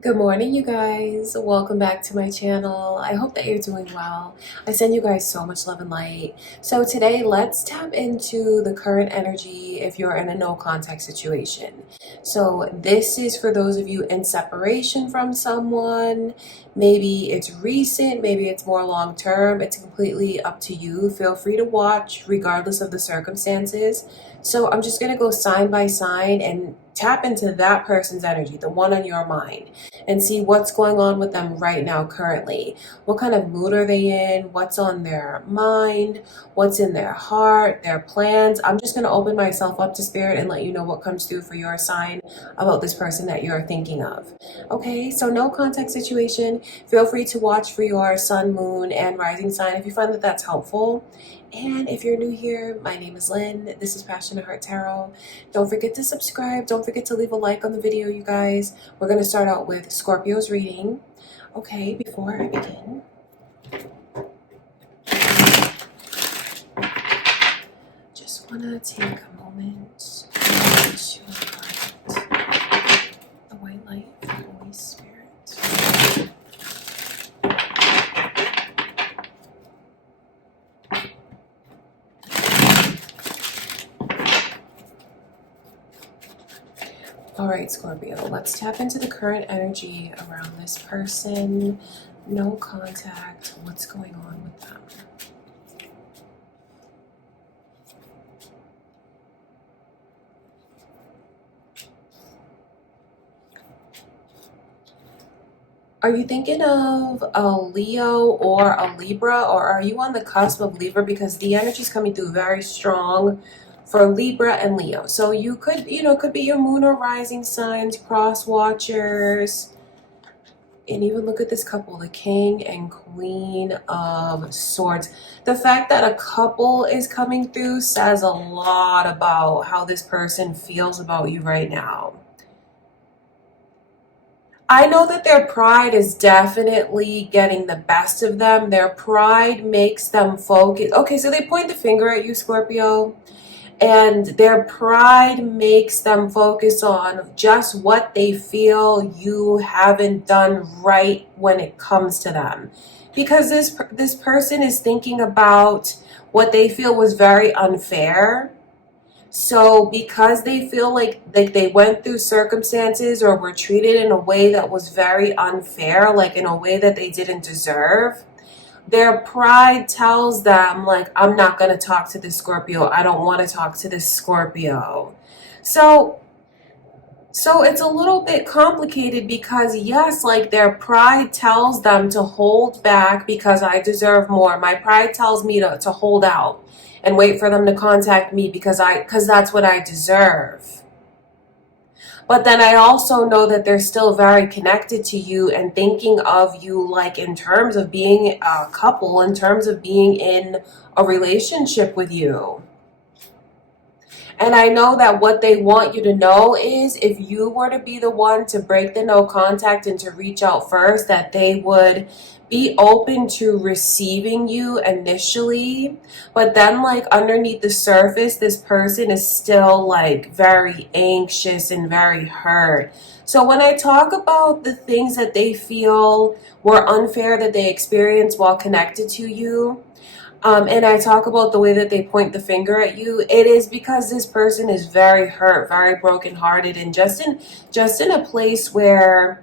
Good morning, you guys. Welcome back to my channel. I hope that you're doing well. I send you guys so much love and light. So today, let's tap into the current energy if you're in a no contact situation. So this is for those of you in separation from someone. Maybe it's recent, maybe it's more long term. It's completely up to you. Feel free to watch regardless of the circumstances. So I'm just going to go sign by sign and tap into that person's energy, the one on your mind, and see what's going on with them right now currently. What kind of mood are they in? What's on their mind? What's in their heart? Their plans? I'm just going to open myself up to spirit and let you know what comes through for your sign about this person that you're thinking of. Okay, so no contact situation. Feel free to watch for your sun, moon, and rising sign if you find that that's helpful. And if you're new here, my name is Lynn. This is Passionate Heart Tarot. Don't forget to subscribe. Don't forget to leave a like on the video, you guys. We're going to start out with Scorpio's reading. Okay, before I begin, just want to take a moment to invite the white light of the Holy Spirit. All right, Scorpio, let's tap into the current energy around this person. No contact. What's going on with them? Are you thinking of a Leo or a Libra, or are you on the cusp of Libra? Because the energy is coming through very strong for Libra and Leo. So you could, could be your moon or rising signs, cross watchers. And even look at this couple, the King and Queen of Swords. The fact that a couple is coming through says a lot about how this person feels about you right now. I know that their pride is definitely getting the best of them. Their pride makes them focus. Okay, so they point the finger at you, Scorpio, and their pride makes them focus on just what they feel you haven't done right when it comes to them. Because this person is thinking about what they feel was very unfair. So because they feel like they went through circumstances or were treated in a way that was very unfair, like in a way that they didn't deserve, their pride tells them, like, I'm not going to talk to this Scorpio. I don't want to talk to this Scorpio. So it's a little bit complicated because, yes, like their pride tells them to hold back because I deserve more. My pride tells me to hold out and wait for them to contact me because that's what I deserve. But then I also know that they're still very connected to you and thinking of you, like in terms of being a couple, in terms of being in a relationship with you. And I know that what they want you to know is if you were to be the one to break the no contact and to reach out first, that they would be open to receiving you initially. But then, like, underneath the surface, this person is still like very anxious and very hurt. So when I talk about the things that they feel were unfair that they experienced while connected to you, and I talk about the way that they point the finger at you, it is because this person is very hurt, very brokenhearted, and just in a place where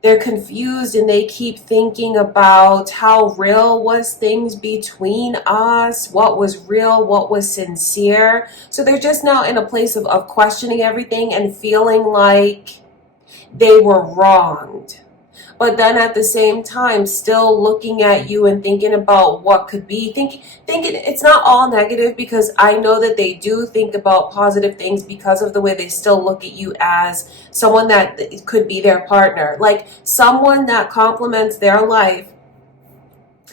they're confused and they keep thinking about how real was things between us, what was real, what was sincere. So they're just now in a place of questioning everything and feeling like they were wronged. But then at the same time, still looking at you and thinking about what could be. Thinking it's not all negative, because I know that they do think about positive things because of the way they still look at you as someone that could be their partner. Like someone that complements their life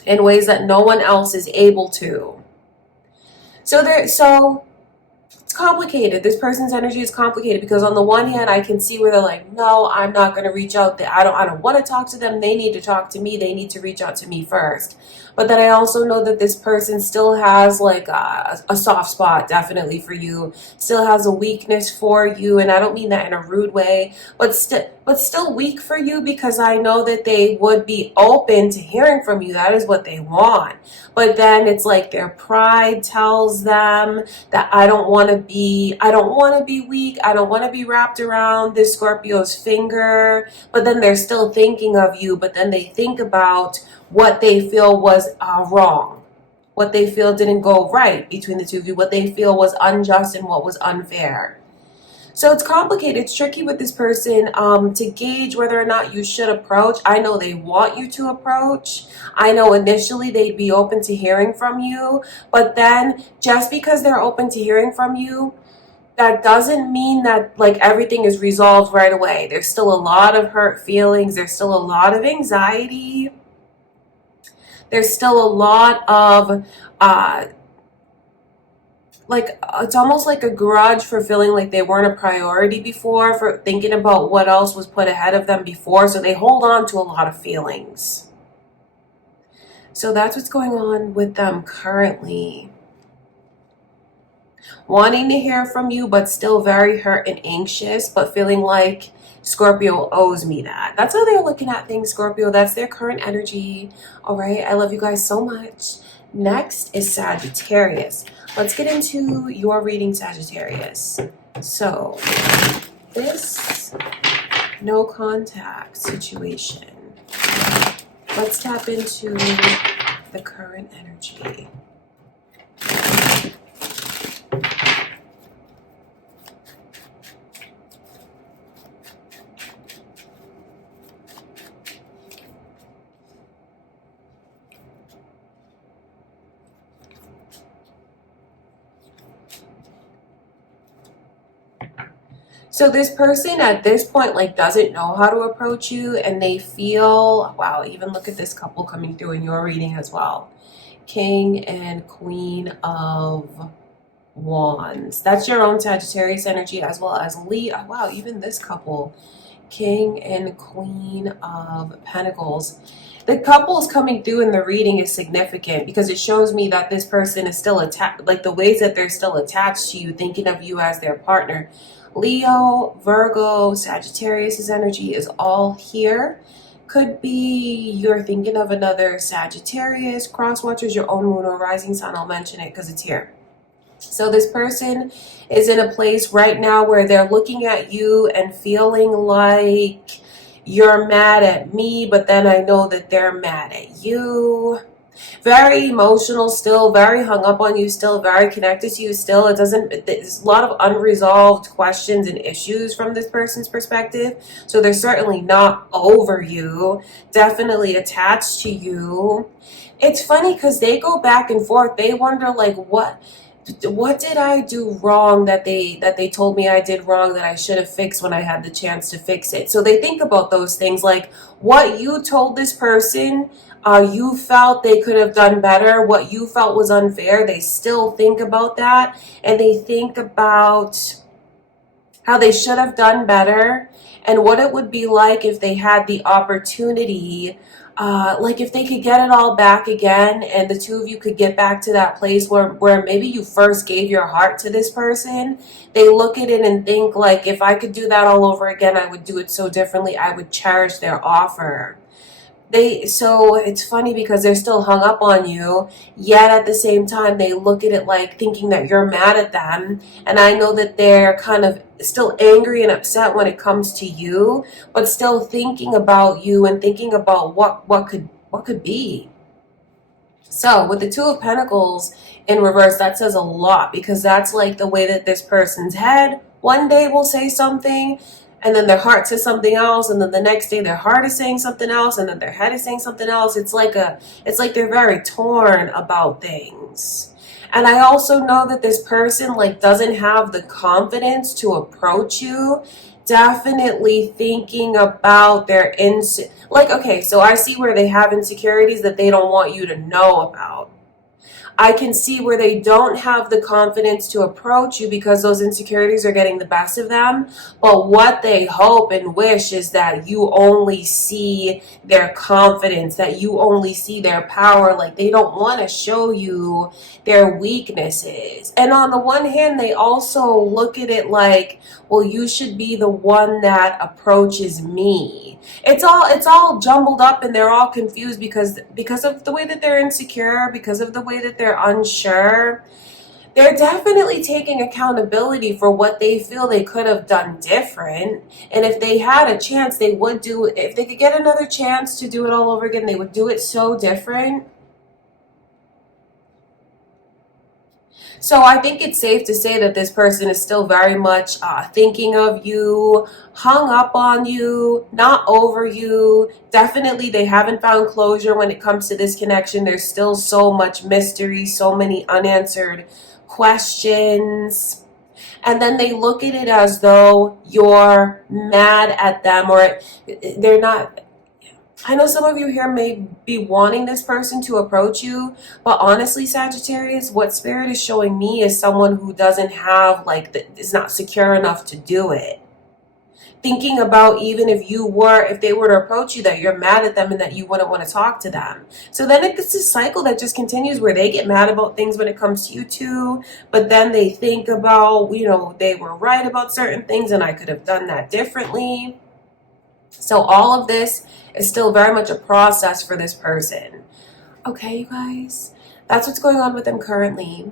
in ways that no one else is able to. So It's complicated. This person's energy is complicated because on the one hand, I can see where they're like, no, I'm not going to reach out. I don't want to talk to them. They need to talk to me. They need to reach out to me first. But then I also know that this person still has like a soft spot definitely for you, still has a weakness for you. And I don't mean that in a rude way, but still weak for you, because I know that they would be open to hearing from you. That is what they want. But then it's like their pride tells them that I don't want to be weak. I don't want to be wrapped around this Scorpio's finger. But then they're still thinking of you. But then they think about what they feel was wrong, what they feel didn't go right between the two of you, what they feel was unjust and what was unfair. So it's complicated. It's tricky with this person to gauge whether or not you should approach. I know they want you to approach. I know initially they'd be open to hearing from you, but then just because they're open to hearing from you, that doesn't mean that like everything is resolved right away. There's still a lot of hurt feelings. There's still a lot of anxiety. There's still a lot of like, it's almost like a grudge for feeling like they weren't a priority before, for thinking about what else was put ahead of them before. So they hold on to a lot of feelings. So that's what's going on with them currently. Wanting to hear from you, but still very hurt and anxious, but feeling like Scorpio owes me that. That's how they're looking at things, Scorpio. That's their current energy. All right. I love you guys so much. Next is Sagittarius. Let's get into your reading, Sagittarius. So this no contact situation. Let's tap into the current energy. So this person at this point like doesn't know how to approach you, and they feel, wow, even look at this couple coming through in your reading as well. King and Queen of Wands. That's your own Sagittarius energy, as well as Leo. Wow, even this couple, King and Queen of Pentacles. The couples coming through in the reading is significant because it shows me that this person is still attached, like the ways that they're still attached to you, thinking of you as their partner. Leo, Virgo, Sagittarius' energy is all here. Could be you're thinking of another Sagittarius, cross watchers, your own moon or rising sun. I'll mention it because it's here. So this person is in a place right now where they're looking at you and feeling like you're mad at me, but then I know that they're mad at you. Very emotional still, very hung up on you still, very connected to you still. There's a lot of unresolved questions and issues from this person's perspective. So they're certainly not over you, definitely attached to you. It's funny because they go back and forth. They wonder like, what did I do wrong that they told me I did wrong that I should have fixed when I had the chance to fix it? So they think about those things, like what you told this person, you felt they could have done better, what you felt was unfair. They still think about that, and they think about how they should have done better and what it would be like if they had the opportunity, like if they could get it all back again and the two of you could get back to that place where maybe you first gave your heart to this person. They look at it and think like, if I could do that all over again, I would do it so differently. I would cherish their offer. So it's funny because they're still hung up on you, yet at the same time they look at it like thinking that you're mad at them. And I know that they're kind of still angry and upset when it comes to you, but still thinking about you and thinking about what could be. So with the Two of Pentacles in reverse, that says a lot, because that's like the way that this person's head one day will say something, and then their heart says something else, and then the next day their heart is saying something else, and then their head is saying something else. It's like they're very torn about things. And I also know that this person like doesn't have the confidence to approach you. Definitely thinking about their okay, so I see where they have insecurities that they don't want you to know about. I can see where they don't have the confidence to approach you because those insecurities are getting the best of them. But what they hope and wish is that you only see their confidence, that you only see their power. Like, they don't want to show you their weaknesses. And on the one hand, they also look at it like, well, you should be the one that approaches me. It's all jumbled up, and they're all confused because of the way that they're insecure, because of the way that they're unsure. They're definitely taking accountability for what they feel they could have done different. And if they had a chance, they would do it. If they could get another chance to do it all over again, they would do it so different. So I think it's safe to say that this person is still very much thinking of you, hung up on you, not over you. Definitely they haven't found closure when it comes to this connection. There's still so much mystery, so many unanswered questions. And then they look at it as though you're mad at them, or they're not. I know some of you here may be wanting this person to approach you, but honestly, Sagittarius, what Spirit is showing me is someone who doesn't have, is not secure enough to do it. Thinking about even if they were to approach you, that you're mad at them and that you wouldn't want to talk to them. So then it's this cycle that just continues where they get mad about things when it comes to you too, but then they think about, they were right about certain things and I could have done that differently. So all of this is still very much a process for this person. Okay, you guys, that's what's going on with them currently.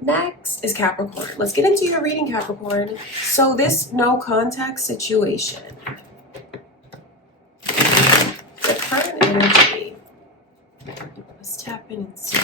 Next is Capricorn. Let's get into your reading, Capricorn. So this no contact situation, the current energy, let's tap in and see.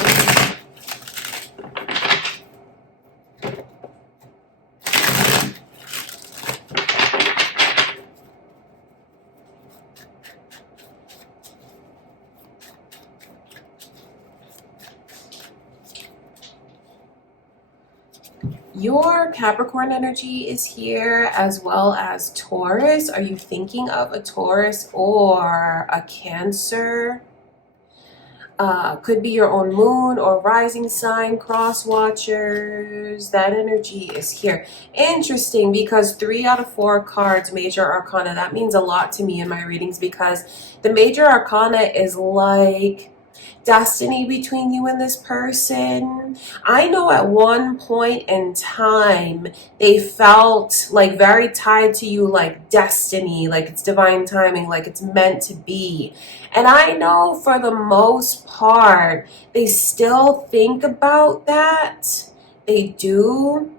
Your Capricorn energy is here, as well as Taurus. Are you thinking of a Taurus or a Cancer? Could be your own moon or rising sign, cross watchers. That energy is here. Interesting, because 3 out of 4 cards, major arcana. That means a lot to me in my readings, because the major arcana is like destiny between you and this person. I know at one point in time they felt like very tied to you, like destiny, like it's divine timing, like it's meant to be. And I know for the most part they still think about that. They do.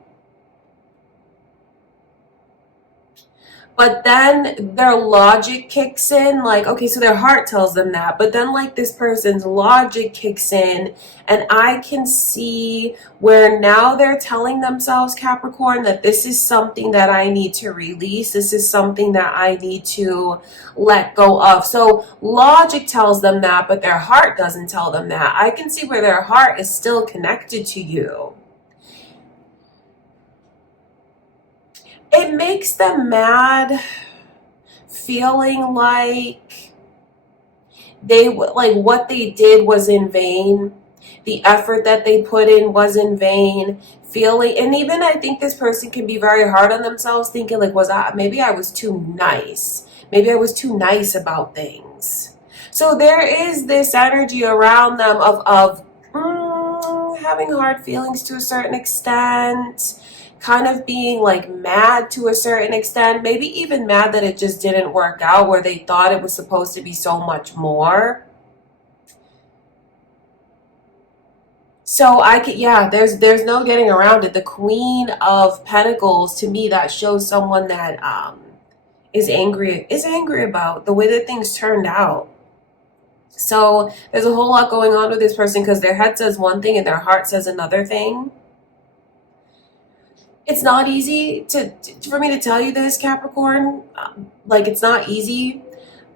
But then their logic kicks in, like, okay, so their heart tells them that. But then, like, this person's logic kicks in, and I can see where now they're telling themselves, Capricorn, that this is something that I need to release. This is something that I need to let go of. So logic tells them that, but their heart doesn't tell them that. I can see where their heart is still connected to you. It makes them mad, feeling like what they did was in vain. The effort that they put in was in vain. Feeling, and even I think this person can be very hard on themselves, thinking like, maybe I was too nice. Maybe I was too nice about things. So there is this energy around them of having hard feelings to a certain extent. Kind of being like mad to a certain extent, maybe even mad that it just didn't work out where they thought it was supposed to be so much more. So there's no getting around it. The Queen of Pentacles, to me, that shows someone that is angry about the way that things turned out. So there's a whole lot going on with this person because their head says one thing and their heart says another thing. It's not easy for me to tell you this, Capricorn. It's not easy.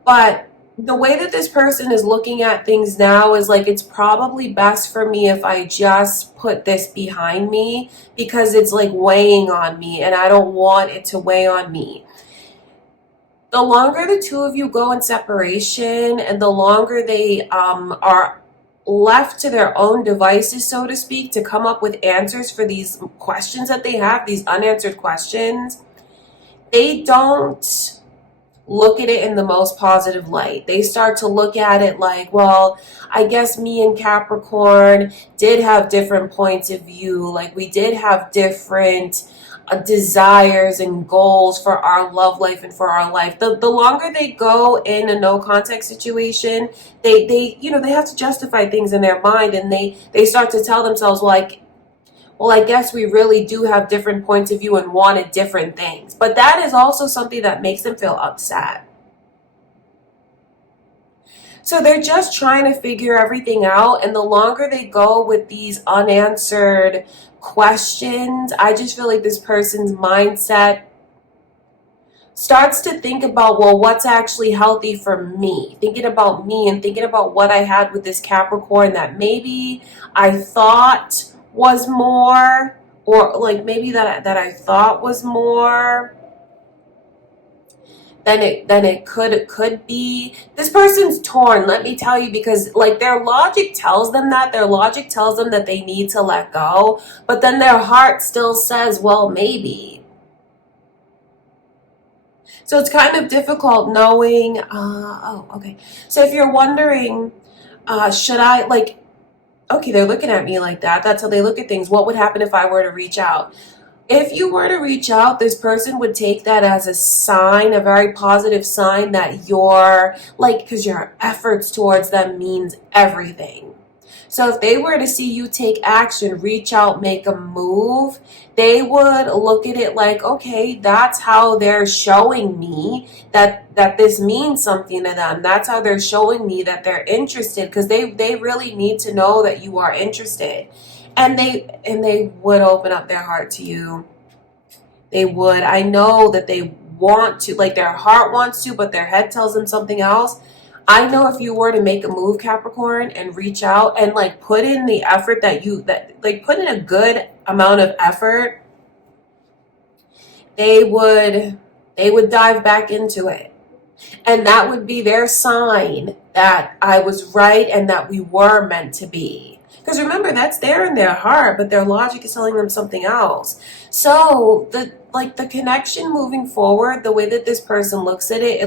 But the way that this person is looking at things now is like, it's probably best for me if I just put this behind me, because it's like weighing on me and I don't want it to weigh on me. The longer the two of you go in separation and the longer they are left to their own devices, so to speak, to come up with answers for these questions that they have, these unanswered questions, they don't look at it in the most positive light. They start to look at it like, well, I guess me and Capricorn did have different points of view. Like we did have different desires and goals for our love life and for our life. The longer they go in a no contact situation, they you know, they have to justify things in their mind, and they start to tell themselves, well, I guess we really do have different points of view and wanted different things. But that is also something that makes them feel upset. So they're just trying to figure everything out. And the longer they go with these unanswered questions, I just feel like this person's mindset starts to think about, well, what's actually healthy for me? Thinking about me and thinking about what I had with this Capricorn that maybe I thought was more, or like maybe that I thought was more than it could be. This person's torn, let me tell you, because like their logic tells them that they need to let go, but then their heart still says, well, maybe. So it's kind of difficult knowing, oh, okay. So if you're wondering, should I, like, okay, they're looking at me like that. That's how they look at things. What would happen if I were to reach out? If you were to reach out, this person would take that as a sign, a very positive sign that you're, like, because your efforts towards them means everything. So if they were to see you take action, reach out, make a move, they would look at it like, okay, that's how they're showing me that this means something to them. That's how they're showing me that they're interested, because they really need to know that you are interested. And they would open up their heart to you. They would. I know that they want to, like their heart wants to, but their head tells them something else. I know if you were to make a move, Capricorn, and reach out and like put in the effort like put in a good amount of effort, they would dive back into it. And that would be their sign that I was right and that we were meant to be. Because remember, that's there in their heart, but their logic is telling them something else. So the connection moving forward, the way that this person looks at it,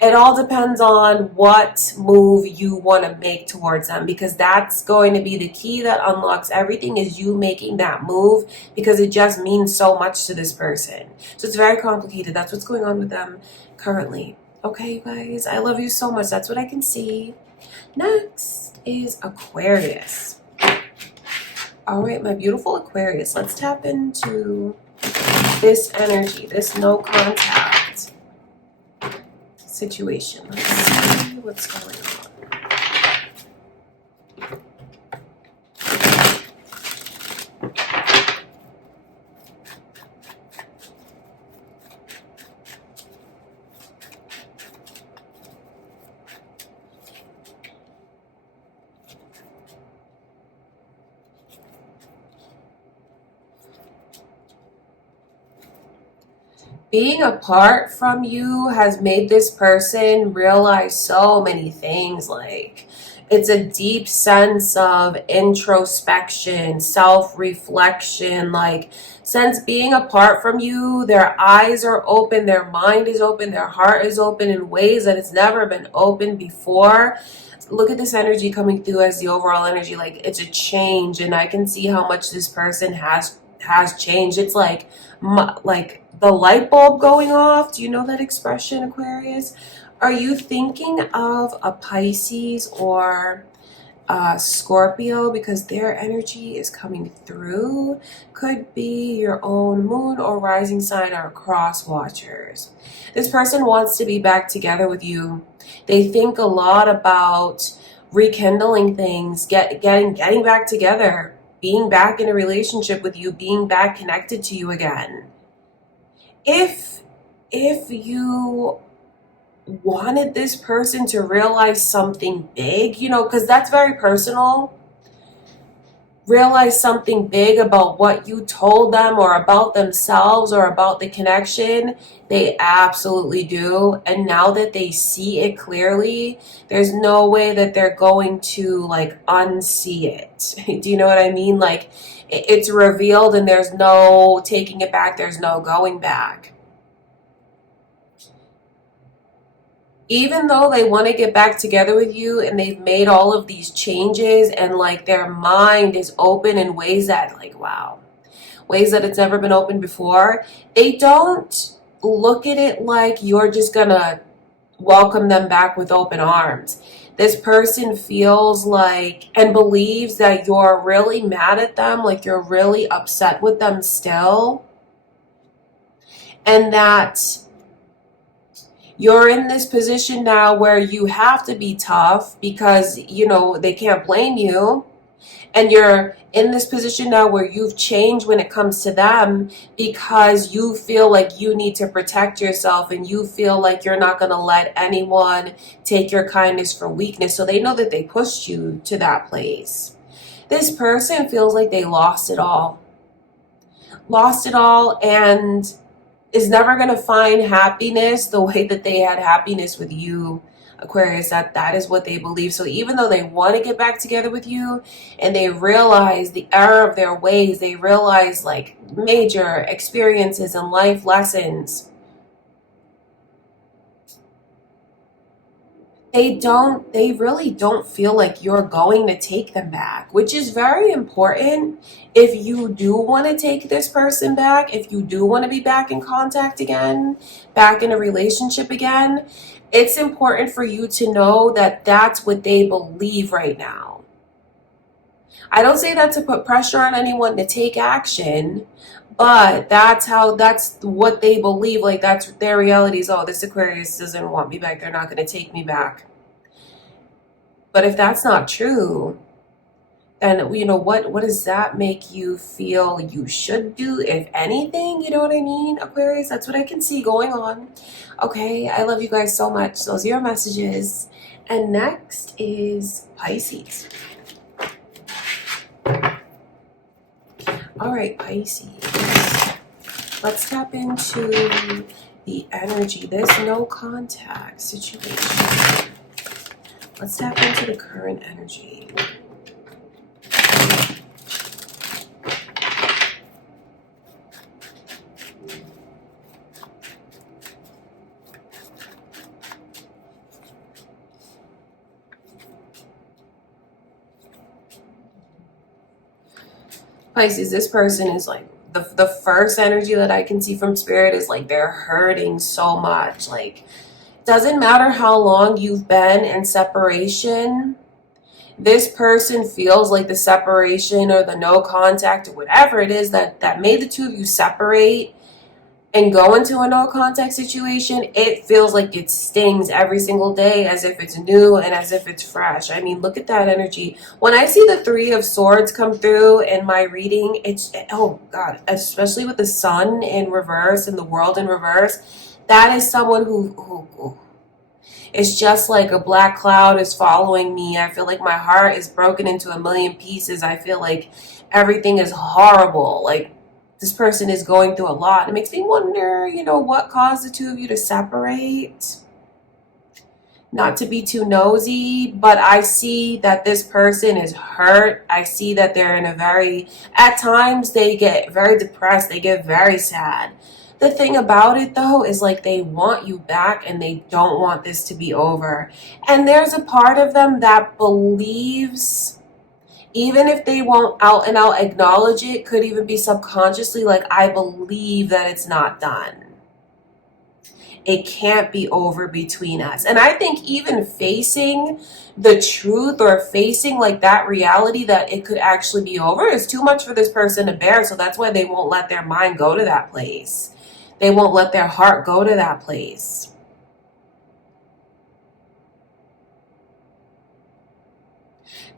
it all depends on what move you want to make towards them, because that's going to be the key that unlocks everything, is you making that move, because it just means so much to this person. So it's very complicated. That's what's going on with them currently. Okay, you guys, I love you so much. That's what I can see. Next is Aquarius. All right, my beautiful Aquarius, let's tap into this energy, this no contact situation. Let's see what's going on. Being apart from you has made this person realize so many things. Like, it's a deep sense of introspection, self-reflection. Like, since being apart from you, their eyes are open, their mind is open, their heart is open in ways that it's never been open before. Look at this energy coming through as the overall energy. Like, it's a change, and I can see how much this person has changed. It's like the light bulb going off. Do you know that expression, Aquarius? Are you thinking of a Pisces or Scorpio? Because their energy is coming through. Could be your own moon or rising sign or cross watchers. This person wants to be back together with you. They think a lot about rekindling things, getting back together, being back in a relationship with you, being back connected to you again. If you wanted this person to realize something big, you know, because that's very personal, realize something big about what you told them or about themselves or about the connection. They absolutely do. And now that they see it clearly, there's no way that they're going to like unsee it. Do you know what I mean? Like it's revealed and there's no taking it back. There's no going back. Even though they want to get back together with you and they've made all of these changes and like their mind is open in ways that like, wow, ways that it's never been open before, they don't look at it like you're just gonna welcome them back with open arms. This person feels like and believes that you're really mad at them, like you're really upset with them still, and that you're in this position now where you have to be tough because, you know, they can't blame you. And you're in this position now where you've changed when it comes to them because you feel like you need to protect yourself and you feel like you're not going to let anyone take your kindness for weakness. So they know that they pushed you to that place. This person feels like they lost it all. Lost it all and is never going to find happiness the way that they had happiness with you, Aquarius. That is what they believe. So even though they want to get back together with you and they realize the error of their ways, they realize like major experiences and life lessons, they really don't feel like you're going to take them back, which is very important. If you do want to take this person back, if you do want to be back in contact again, back in a relationship again, it's important for you to know that that's what they believe right now. I don't say that to put pressure on anyone to take action, but that's what they believe. Like that's their reality is, oh, this Aquarius doesn't want me back. They're not going to take me back. But if that's not true, then, you know, what does that make you feel you should do, if anything? You know what I mean, Aquarius? That's what I can see going on. Okay, I love you guys so much. Those are your messages. And next is Pisces. All right, Pisces. Let's tap into the energy, this no contact situation. Let's tap into the current energy. Pisces, this person is like, the first energy that I can see from Spirit is like they're hurting so much. Like, doesn't matter how long you've been in separation, this person feels like the separation or the no contact or whatever it is that made the two of you separate and go into a no contact situation, it feels like it stings every single day as if it's new and as if it's fresh. I mean, look at that energy. When I see the Three of Swords come through in my reading, it's, oh God, especially with the sun in reverse and the world in reverse, that is someone who it's just like a black cloud is following me. I feel like my heart is broken into a million pieces. I feel like everything is horrible. Like, this person is going through a lot. It makes me wonder, you know, what caused the two of you to separate? Not to be too nosy, but I see that this person is hurt. I see that they're in a at times they get very depressed. They get very sad. The thing about it though is like they want you back and they don't want this to be over. And there's a part of them that believes, even if they won't out and out acknowledge it, could even be subconsciously like, I believe that it's not done. It can't be over between us. And I think even facing the truth or facing like that reality that it could actually be over is too much for this person to bear. So that's why they won't let their mind go to that place. They won't let their heart go to that place.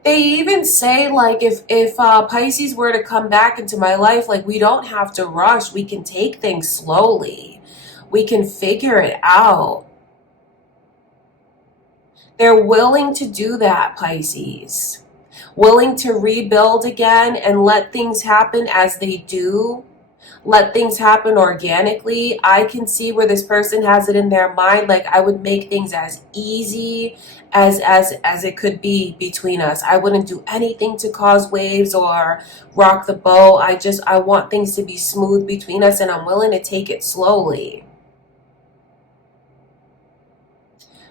They even say like if Pisces were to come back into my life, like we don't have to rush. We can take things slowly. We can figure it out. They're willing to do that, Pisces. willing to rebuild again and let things happen as they do. Let things happen organically. I can see where this person has it in their mind, like I would make things as easy as it could be between us. I wouldn't do anything to cause waves or rock the boat. I want things to be smooth between us, and I'm willing to take it slowly.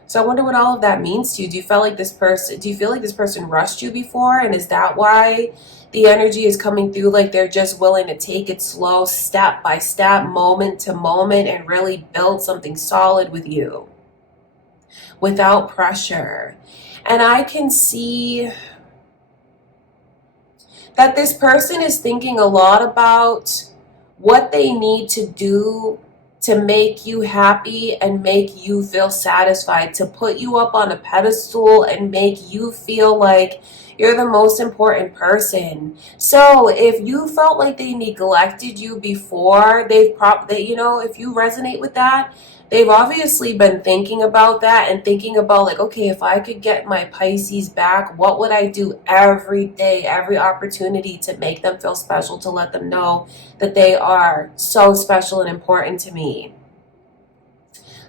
So I wonder what all of that means to you. Do you feel like this person rushed you before, and is that why the energy is coming through like they're just willing to take it slow, step by step, moment to moment, and really build something solid with you without pressure? And I can see that this person is thinking a lot about what they need to do to make you happy and make you feel satisfied, to put you up on a pedestal and make you feel like you're the most important person. So if you felt like they neglected you before, if you resonate with that, they've obviously been thinking about that and thinking about like, okay, if I could get my Pisces back, what would I do every day, every opportunity to make them feel special, to let them know that they are so special and important to me.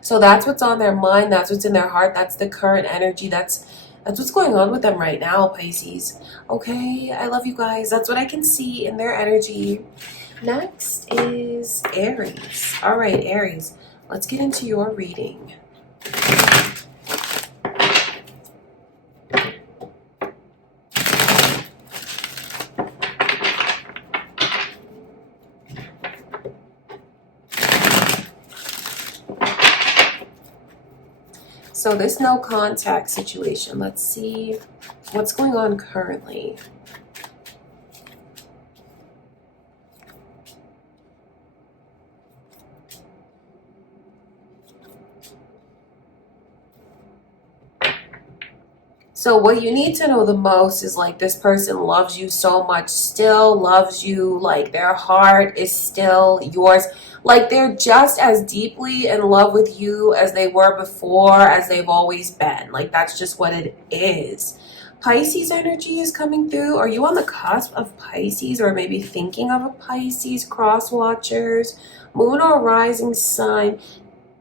So that's what's on their mind. That's what's in their heart. That's the current energy. That's what's going on with them right now, Pisces. Okay, I love you guys. That's what I can see in their energy. Next is Aries. All right, Aries, let's get into your reading. So this no contact situation, let's see what's going on currently. So what you need to know the most is like this person loves you so much, still loves you, like their heart is still yours. Like they're just as deeply in love with you as they were before, as they've always been. Like that's just what it is. Pisces energy is coming through. Are you on the cusp of Pisces, or maybe thinking of a Pisces? Cross watchers, moon or rising sign.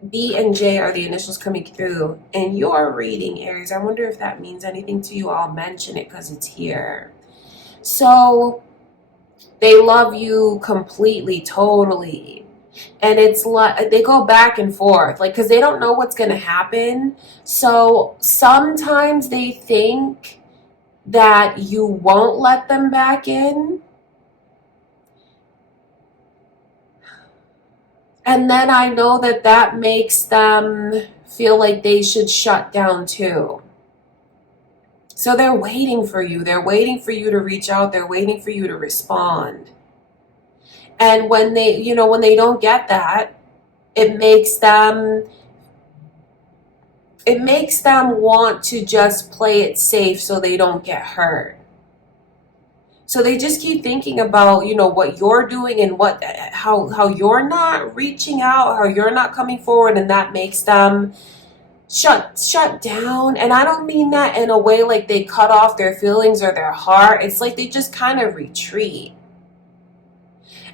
B and J are the initials coming through in your reading, Aries. I wonder if that means anything to you. I'll mention it because it's here. So they love you completely, totally. And it's like they go back and forth, like, because they don't know what's going to happen. So sometimes they think that you won't let them back in. And then I know that that makes them feel like they should shut down too. So they're waiting for you. They're waiting for you to reach out. They're waiting for you to respond. And when they don't get that, it makes them want to just play it safe so they don't get hurt. So they just keep thinking about, what you're doing and how you're not reaching out, how you're not coming forward, and that makes them shut down. And I don't mean that in a way like they cut off their feelings or their heart. It's like they just kind of retreat.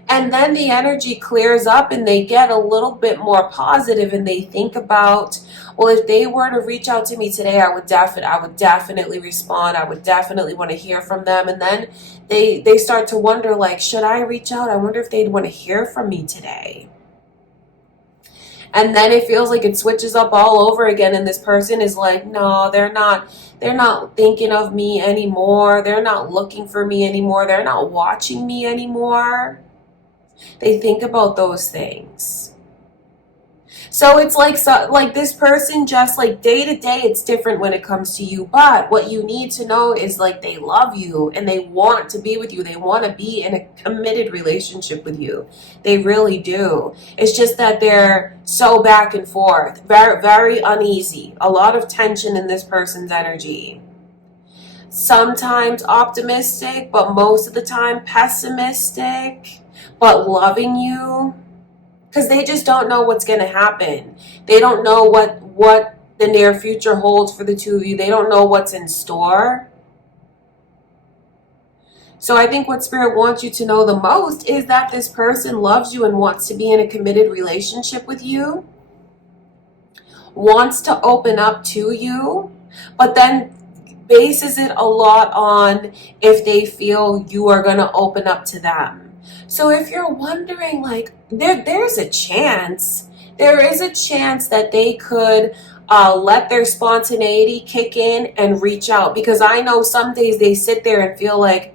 And then the energy clears up and they get a little bit more positive, and they think about, well, if they were to reach out to me today, I would definitely respond. I would definitely want to hear from them. And then they start to wonder, like, should I reach out? I wonder if they'd want to hear from me today. And then it feels like it switches up all over again, and this person is like, no, they're not thinking of me anymore. They're not looking for me anymore. They're not watching me anymore. They think about those things. So it's like this person, just like day to day, it's different when it comes to you. But what you need to know is like they love you and they want to be with you. They want to be in a committed relationship with you. They really do. It's just that they're so back and forth, very, very uneasy. A lot of tension in this person's energy. Sometimes optimistic, but most of the time pessimistic, but loving you. Because they just don't know what's going to happen. They don't know what the near future holds for the two of you. They don't know what's in store. So I think what Spirit wants you to know the most is that this person loves you and wants to be in a committed relationship with you, wants to open up to you, but then bases it a lot on if they feel you are going to open up to them. So if you're wondering, like, there's a chance, there is a chance that they could let their spontaneity kick in and reach out. Because I know some days they sit there and feel like,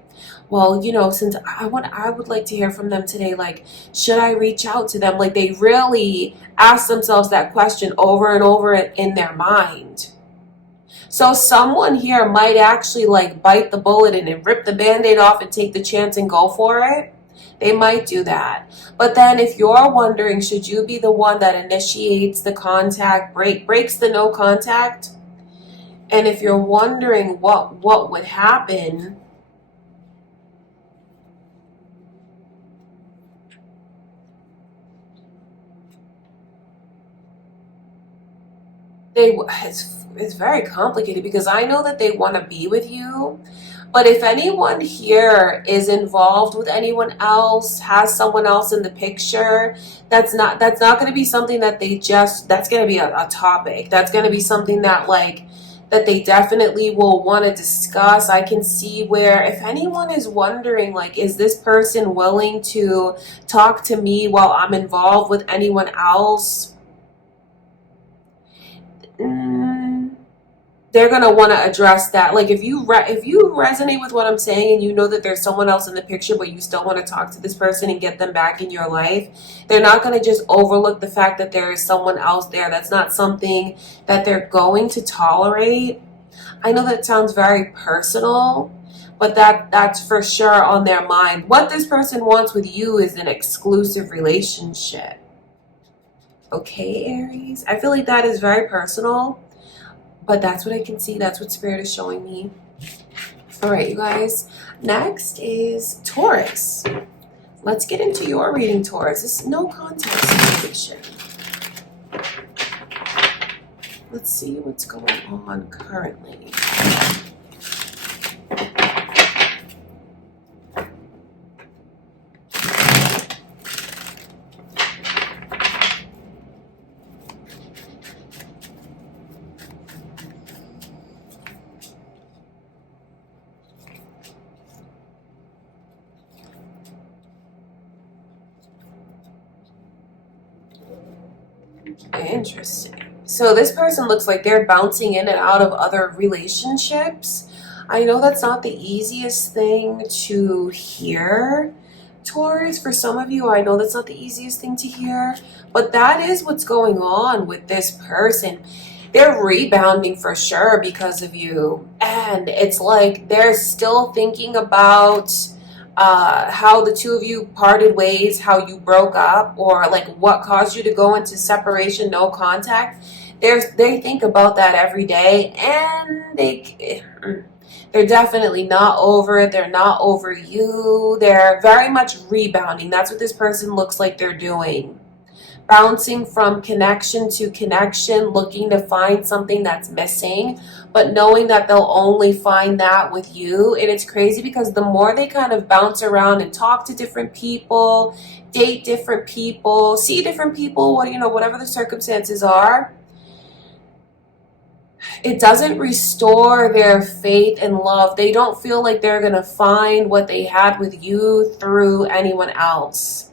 well, you know, since I would like to hear from them today, like, should I reach out to them? Like, they really ask themselves that question over and over in their mind. So someone here might actually like bite the bullet and rip the band-aid off and take the chance and go for it. They might do that. But then if you're wondering, should you be the one that initiates the contact, breaks the no contact? And if you're wondering what would happen, it's very complicated, because I know that they want to be with you, but if anyone here is involved with anyone else, has someone else in the picture, that's not going to be something that that's going to be a topic. That's going to be something that that they definitely will want to discuss. I can see where if anyone is wondering, like, is this person willing to talk to me while I'm involved with anyone else? They're going to want to address that. Like, if you resonate with what I'm saying and you know that there's someone else in the picture, but you still want to talk to this person and get them back in your life, they're not going to just overlook the fact that there is someone else there. That's not something that they're going to tolerate. I know that sounds very personal, but that's for sure on their mind. What this person wants with you is an exclusive relationship. Okay, Aries? I feel like that is very personal, but that's what I can see. That's what Spirit is showing me. All right, you guys. Next is Taurus. Let's get into your reading, Taurus. This is no contact situation. Let's see what's going on currently. Interesting. So this person looks like they're bouncing in and out of other relationships. I know that's not the easiest thing to hear, Taurus. For some of you, I know that's not the easiest thing to hear, but that is what's going on with this person. They're rebounding for sure because of you. And it's like they're still thinking about how the two of you parted ways, how you broke up, or like what caused you to go into separation, no contact. They think about that every day, and they're definitely not over it. They're not over you. They're very much rebounding. That's what this person looks like they're doing. Bouncing from connection to connection, looking to find something that's missing, but knowing that they'll only find that with you. And it's crazy because the more they kind of bounce around and talk to different people, date different people, see different people, whatever the circumstances are, it doesn't restore their faith and love. They don't feel like they're going to find what they had with you through anyone else.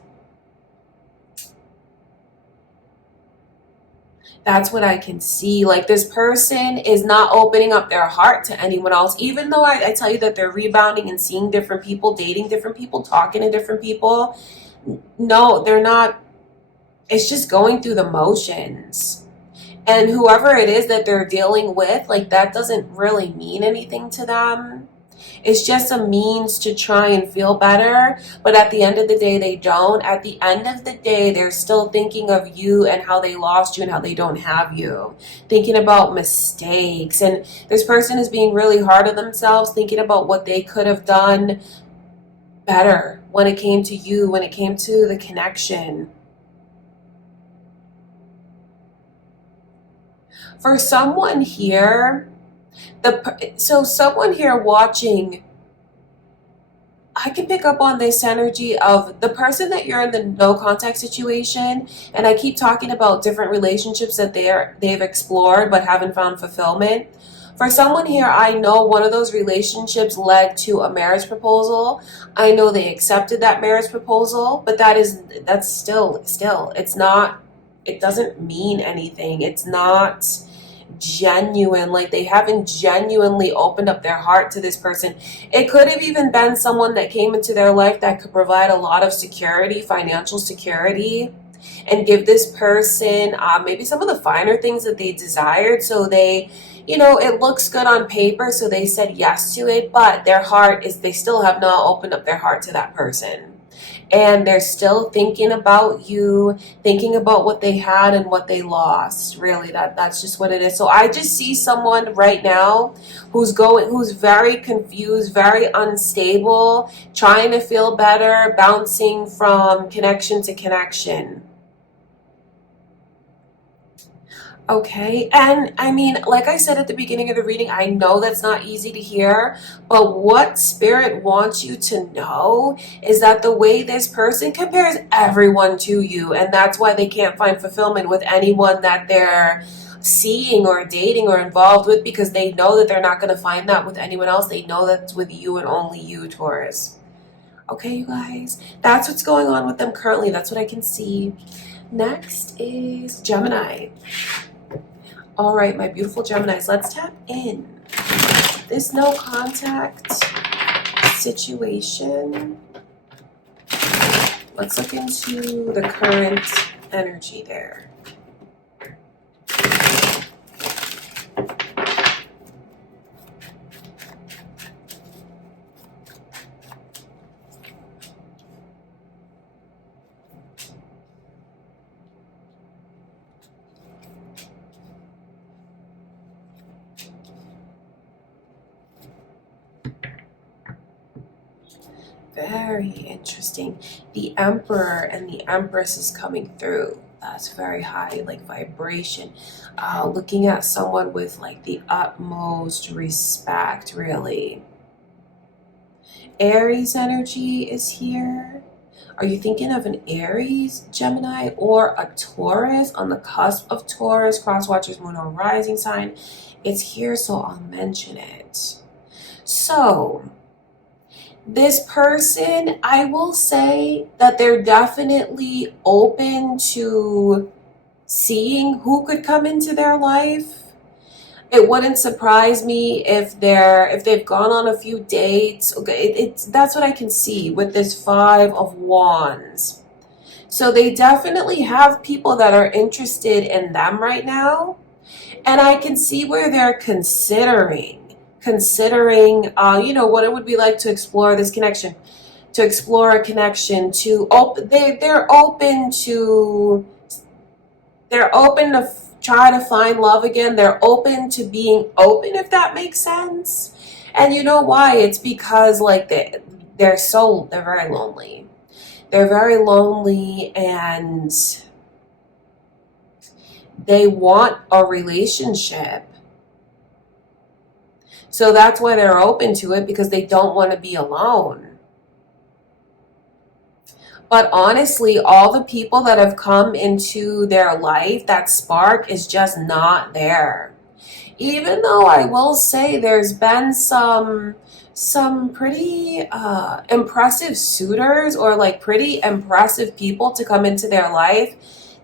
That's what I can see. Like, this person is not opening up their heart to anyone else, even though I tell you that they're rebounding and seeing different people, dating different people, talking to different people. No, they're not. It's just going through the motions. And whoever it is that they're dealing with, like, that doesn't really mean anything to them. It's just a means to try and feel better, but at the end of the day, they don't. At the end of the day, they're still thinking of you and how they lost you and how they don't have you. Thinking about mistakes. And this person is being really hard on themselves, thinking about what they could have done better when it came to you, when it came to the connection. For someone here, someone here watching, I can pick up on this energy of the person that you're in the no contact situation, and I keep talking about different relationships that they've explored but haven't found fulfillment. For someone here, I know one of those relationships led to a marriage proposal. I know they accepted that marriage proposal, but that's still it's not, it doesn't mean anything. It's not genuine. Like, they haven't genuinely opened up their heart to this person. It could have even been someone that came into their life that could provide a lot of security, financial security, and give this person maybe some of the finer things that they desired. So they, it looks good on paper, so they said yes to it, but their heart is, they still have not opened up their heart to that person. And they're still thinking about you, thinking about what they had and what they lost. Really, that's just what it is. So I just see someone right now who's very confused, very unstable, trying to feel better, bouncing from connection to connection. Okay, and I mean, like I said at the beginning of the reading, I know that's not easy to hear, but what Spirit wants you to know is that the way this person compares everyone to you, and that's why they can't find fulfillment with anyone that they're seeing or dating or involved with, because they know that they're not going to find that with anyone else. They know that's with you and only you, Taurus. Okay, you guys, that's what's going on with them currently. That's what I can see. Next is Gemini. All right, my beautiful Geminis, let's tap in this no contact situation. Let's look into the current energy there. Very interesting. The Emperor and the Empress is coming through. That's very high, like, vibration. Looking at someone with, like, the utmost respect, really. Aries energy is here. Are you thinking of an Aries, Gemini, or a Taurus on the cusp of Taurus, cross watchers, moon or rising sign? It's here, so I'll mention it. So this person, I will say that they're definitely open to seeing who could come into their life. It wouldn't surprise me if they've gone on a few dates. Okay, that's what I can see with this 5 of Wands. So they definitely have people that are interested in them right now, and I can see where they're considering what it would be like to explore this connection, to explore a connection, they're open to try to find love again. They're open to being open, if that makes sense. And you know why? It's because, like, they're very lonely. They're very lonely, and they want a relationship. So that's why they're open to it, because they don't want to be alone. But honestly, all the people that have come into their life, that spark is just not there. Even though I will say there's been some pretty impressive suitors, or like pretty impressive people to come into their life,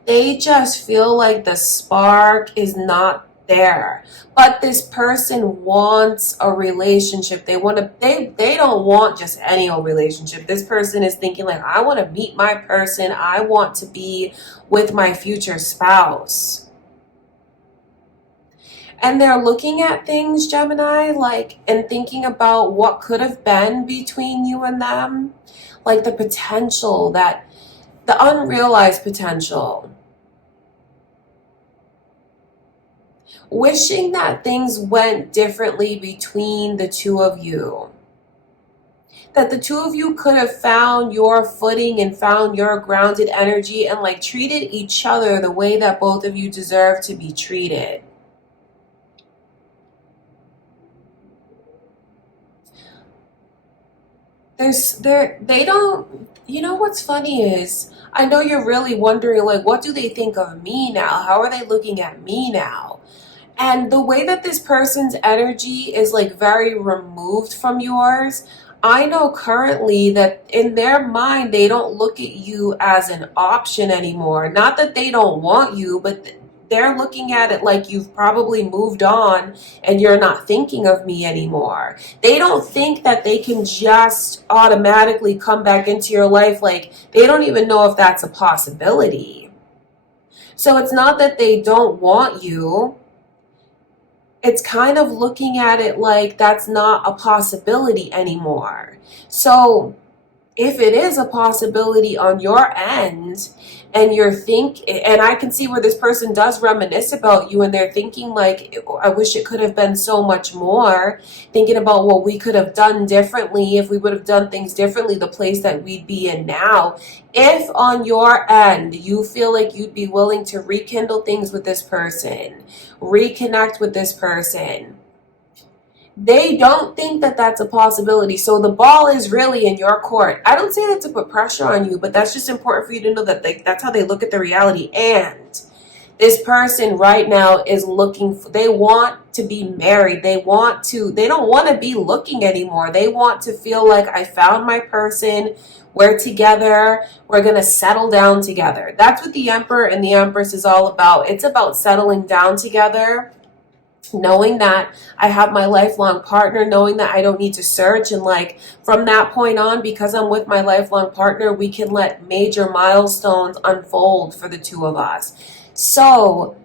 they just feel like the spark is not there. But this person wants a relationship. They don't want just any old relationship. This person is thinking, like, I want to meet my person. I want to be with my future spouse. And they're looking at things, Gemini, like, and thinking about what could have been between you and them, like the potential, the unrealized potential. Wishing that things went differently between the two of you. That the two of you could have found your footing and found your grounded energy and, like, treated each other the way that both of you deserve to be treated. They don't, you know what's funny is, I know you're really wondering, like, what do they think of me now? How are they looking at me now? And the way that this person's energy is like very removed from yours, I know currently that in their mind, they don't look at you as an option anymore. Not that they don't want you, but they're looking at it like you've probably moved on and you're not thinking of me anymore. They don't think that they can just automatically come back into your life. Like, they don't even know if that's a possibility. So it's not that they don't want you. It's kind of looking at it like that's not a possibility anymore. So if it is a possibility on your end, and and I can see where this person does reminisce about you, and they're thinking like, I wish it could have been so much more, thinking about what we could have done differently, if we would have done things differently, the place that we'd be in now. If on your end you feel like you'd be willing to rekindle things with this person, reconnect with this person, they don't think that that's a possibility. So the ball is really in your court. I don't say that to put pressure on you, but that's just important for you to know that that's how they look at the reality. And this person right now is they want to be married. They don't want to be looking anymore. They want to feel like, I found my person. We're together. We're going to settle down together. That's what the Emperor and the Empress is all about. It's about settling down together, knowing that I have my lifelong partner, knowing that I don't need to search. And like, from that point on, because I'm with my lifelong partner, we can let major milestones unfold for the two of us. So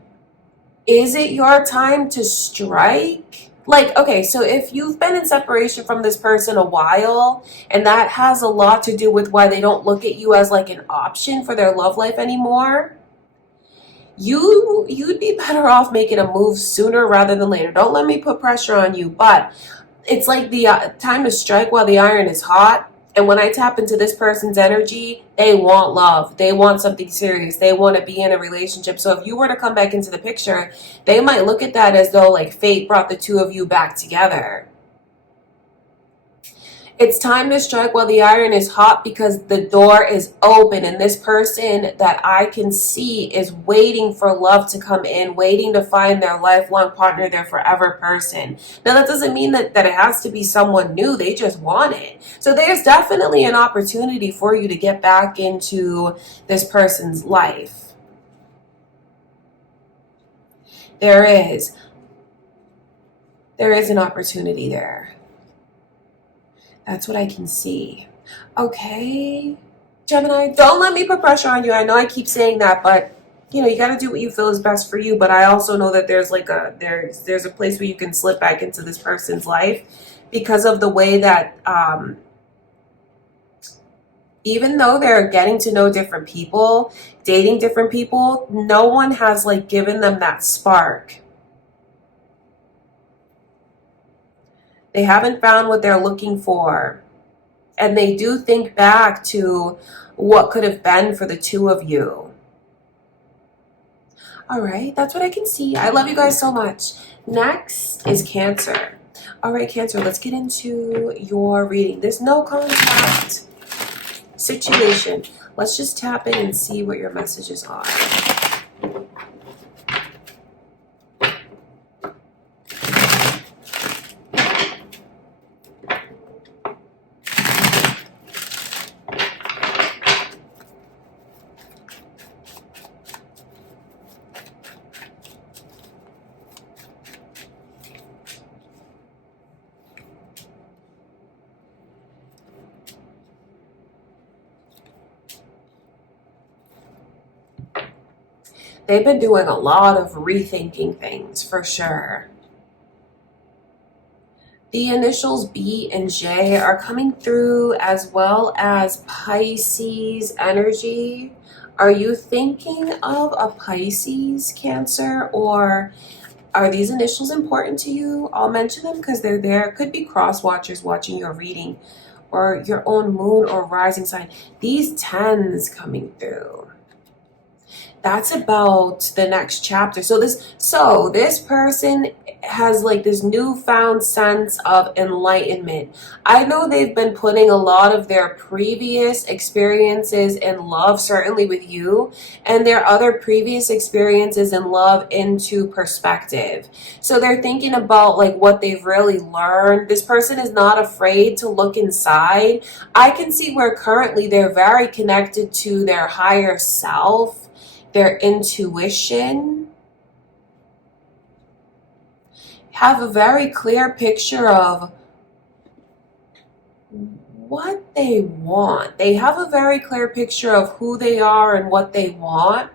is it your time to strike? Like, okay, so if you've been in separation from this person a while, and that has a lot to do with why they don't look at you as like an option for their love life anymore, you'd be better off making a move sooner rather than later. Don't let me put pressure on you, but it's like the time to strike while the iron is hot. And when I tap into this person's energy, they want love. They want something serious. They want to be in a relationship. So if you were to come back into the picture, they might look at that as though like fate brought the two of you back together. It's time to strike while the iron is hot, because the door is open, and this person that I can see is waiting for love to come in, waiting to find their lifelong partner, their forever person. Now, that doesn't mean that it has to be someone new. They just want it. So there's definitely an opportunity for you to get back into this person's life. There is an opportunity there. That's what I can see. Okay, Gemini, don't let me put pressure on you. I know I keep saying that, but you know, you got to do what you feel is best for you. But I also know that there's like there's a place where you can slip back into this person's life, because of the way that even though they're getting to know different people, dating different people, no one has like given them that spark. They haven't found what they're looking for. And they do think back to what could have been for the two of you. All right, that's what I can see. I love you guys so much. Next is Cancer. All right, Cancer, let's get into your reading. There's no contact situation. Let's just tap in and see what your messages are. They've been doing a lot of rethinking things, for sure. The initials B and J are coming through, as well as Pisces energy. Are you thinking of a Pisces, Cancer, or are these initials important to you? I'll mention them because they're there. Could be cross watchers watching your reading, or your own moon or rising sign. These 10s coming through. That's about the next chapter. So this person has like this newfound sense of enlightenment. I know they've been putting a lot of their previous experiences in love, certainly with you, and their other previous experiences in love into perspective. So they're thinking about like what they've really learned. This person is not afraid to look inside. I can see where currently they're very connected to their higher self, their intuition, have a very clear picture of what they want. They have a very clear picture of who they are and what they want.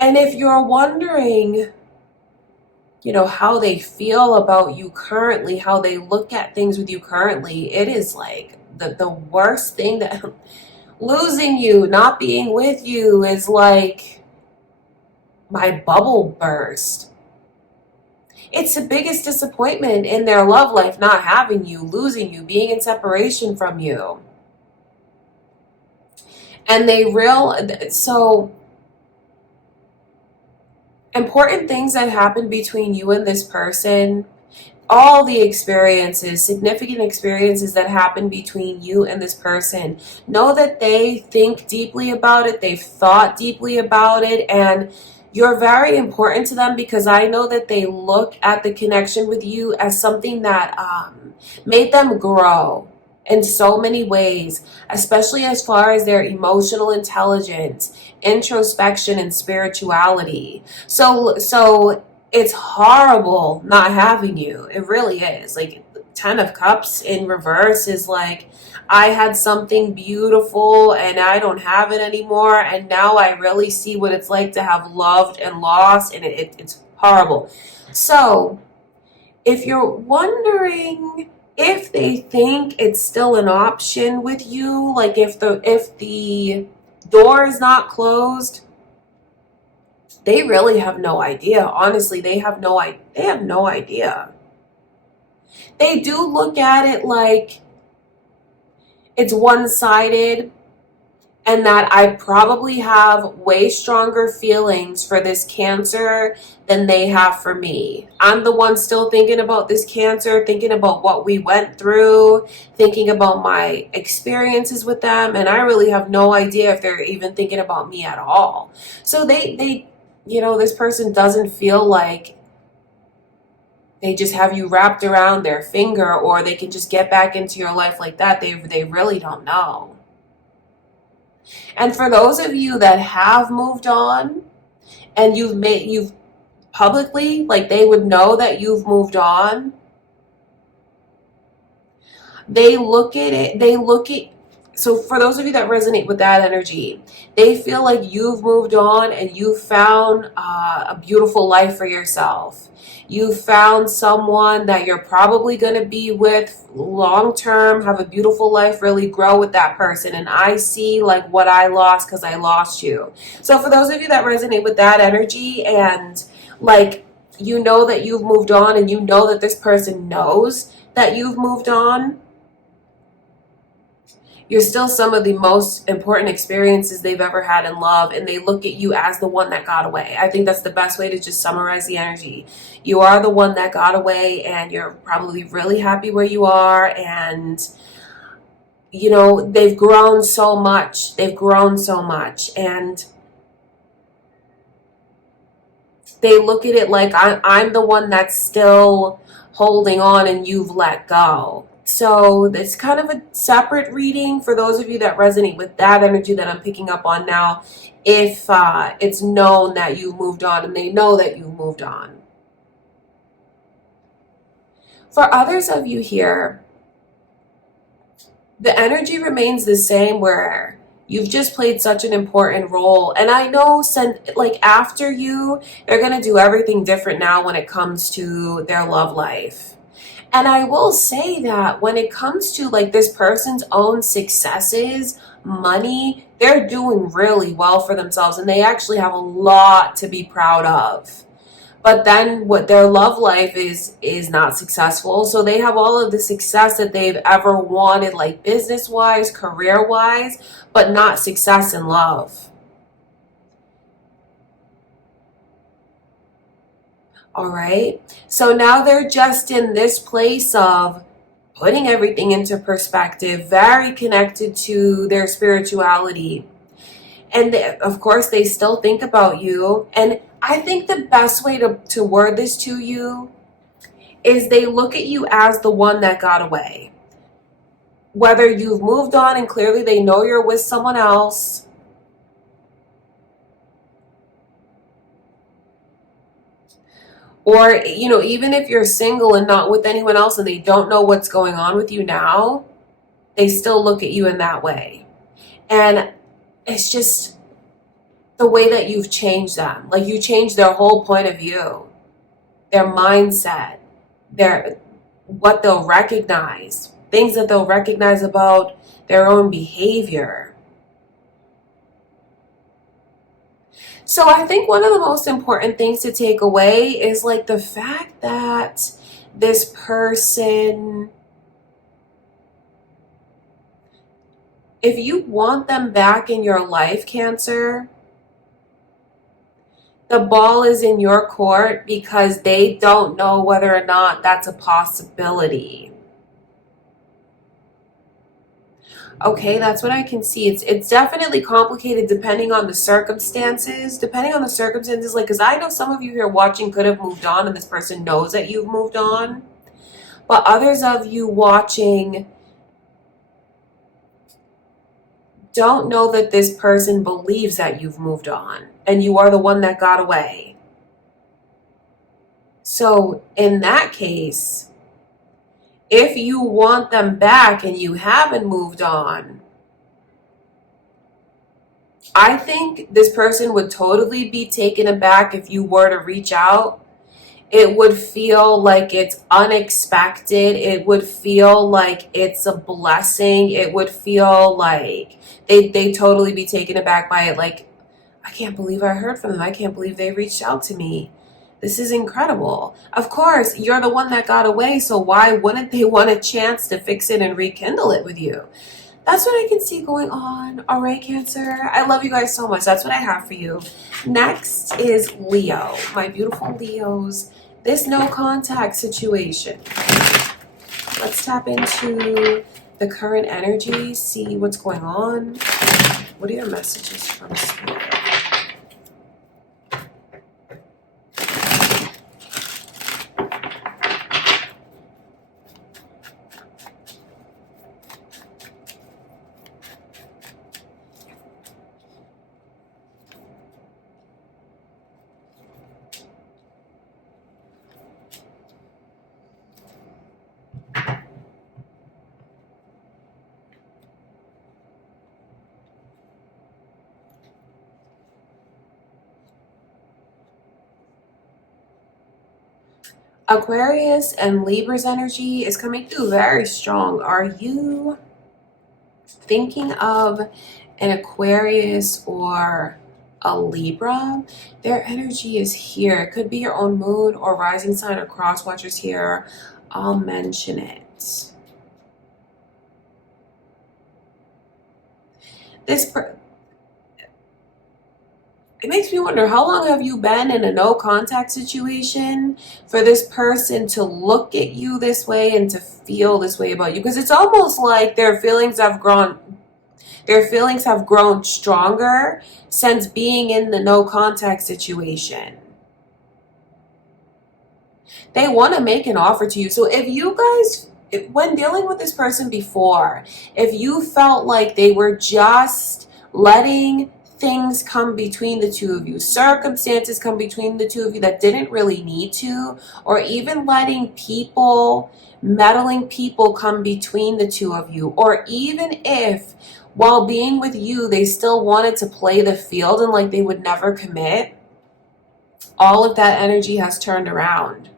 And if you're wondering, how they feel about you currently, how they look at things with you currently, it is like the worst thing that losing you, not being with you is like my bubble burst. It's the biggest disappointment in their love life, not having you, losing you, being in separation from you. And so important things that happen between you and this person, all the experiences, significant experiences that happen between you and this person, know that they think deeply about it, they've thought deeply about it, and you're very important to them because I know that they look at the connection with you as something that made them grow in so many ways, especially as far as their emotional intelligence, introspection, and spirituality. So it's horrible not having you. It really is. Like 10 of Cups in reverse is like, I had something beautiful and I don't have it anymore. And now I really see what it's like to have loved and lost. And it's horrible. So if you're wondering if they think it's still an option with you, like if the door is not closed, they really have no idea. Honestly, they have no idea. They do look at it like it's one-sided and that I probably have way stronger feelings for this Cancer than they have for me. I'm the one still thinking about this Cancer, thinking about what we went through, thinking about my experiences with them, and I really have no idea if they're even thinking about me at all. So they this person doesn't feel like they just have you wrapped around their finger, or they can just get back into your life like that. They really don't know. And for those of you that have moved on and you've publicly, like they would know that you've moved on, so for those of you that resonate with that energy, they feel like you've moved on and you've found a beautiful life for yourself. You found someone that you're probably going to be with long term, have a beautiful life, really grow with that person. And I see like what I lost because I lost you. So for those of you that resonate with that energy and like you know that you've moved on and you know that this person knows that you've moved on, you're still some of the most important experiences they've ever had in love, and they look at you as the one that got away. I think that's the best way to just summarize the energy. You are the one that got away, and you're probably really happy where you are, and they've grown so much. And they look at it like I'm the one that's still holding on and you've let go. So it's kind of a separate reading for those of you that resonate with that energy that I'm picking up on now, if it's known that you moved on and they know that you moved on. For others of you here, the energy remains the same where you've just played such an important role. And I know after you, they're going to do everything different now when it comes to their love life. And I will say that when it comes to like this person's own successes, money, they're doing really well for themselves and they actually have a lot to be proud of. But then what their love life is not successful. So they have all of the success that they've ever wanted, like business-wise, career-wise, but not success in love. All right. So now they're just in this place of putting everything into perspective, very connected to their spirituality. And of course, they still think about you. And I think the best way to word this to you is they look at you as the one that got away. Whether you've moved on and clearly they know you're with someone else, or, you know, even if you're single and not with anyone else and they don't know what's going on with you now, they still look at you in that way. And it's just the way that you've changed them. Like, you changed their whole point of view, their mindset, what they'll recognize, things that they'll recognize about their own behavior. So I think one of the most important things to take away is like the fact that this person, if you want them back in your life, Cancer, the ball is in your court because they don't know whether or not that's a possibility. Okay, that's what I can see. It's definitely complicated depending on the circumstances. Like, because I know some of you here watching could have moved on and this person knows that you've moved on. But others of you watching don't know that this person believes that you've moved on and you are the one that got away. So in that case, if you want them back and you haven't moved on, I think this person would totally be taken aback if you were to reach out. It would feel like it's unexpected. It would feel like it's a blessing. It would feel like they totally be taken aback by it. Like, I can't believe I heard from them. I can't believe they reached out to me. This is incredible. Of course, you're the one that got away, so why wouldn't they want a chance to fix it and rekindle it with you? That's what I can see going on. All right, Cancer. I love you guys so much. That's what I have for you. Next is Leo. My beautiful Leos. This no contact situation. Let's tap into the current energy, see what's going on. What are your messages from Spirit? Aquarius and Libra's energy is coming through very strong. Are you thinking of an Aquarius or a Libra? Their energy is here. It could be your own moon or rising sign or cross watchers here. I'll mention it. It makes me wonder, how long have you been in a no contact situation for this person to look at you this way and to feel this way about you? Because it's almost like their feelings have grown stronger since being in the no contact situation. They want to make an offer to you. So if you guys, when dealing with this person before, if you felt like they were just letting things come between the two of you, circumstances come between the two of you that didn't really need to, or even letting meddling people come between the two of you, or even if while being with you they still wanted to play the field and like they would never commit, all of that energy has turned around.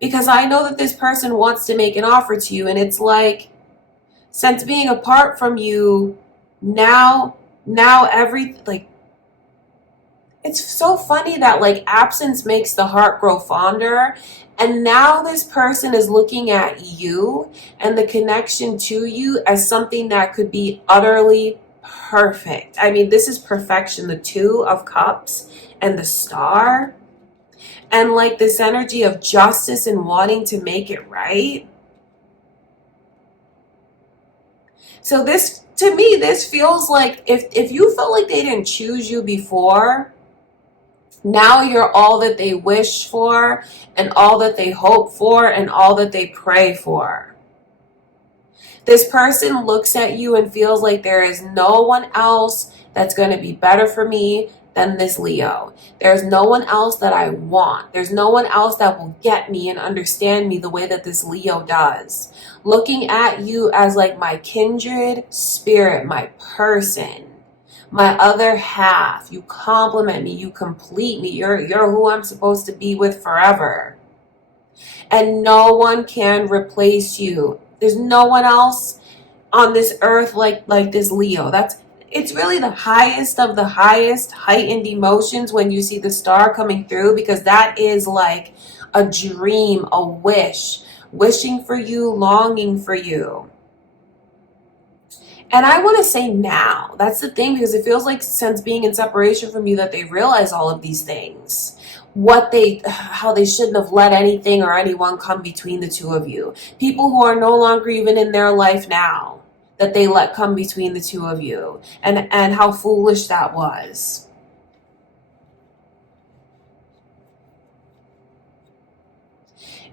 Because I know that this person wants to make an offer to you, and it's like, since being apart from you, now it's so funny that like absence makes the heart grow fonder, and now this person is looking at you and the connection to you as something that could be utterly perfect. I mean, this is perfection. The Two of Cups and the star, and like this energy of justice and wanting to make it right. So this, to me, this feels like if you felt like they didn't choose you before, now you're all that they wish for and all that they hope for and all that they pray for. This person looks at you and feels like there is no one else that's going to be better for me than this Leo. There's no one else that I want. There's no one else that will get me and understand me the way that this Leo does. Looking at you as like my kindred spirit, my person, my other half. You complement me, you complete me. You're who I'm supposed to be with forever. And no one can replace you. There's no one else on this earth like this Leo. It's really the highest of the highest heightened emotions when you see the star coming through, because that is like a dream, a wish, wishing for you, longing for you. And I want to say now, that's the thing, because it feels like since being in separation from you that they realize all of these things. How they shouldn't have let anything or anyone come between the two of you. People who are no longer even in their life now, that they let come between the two of you. And how foolish that was.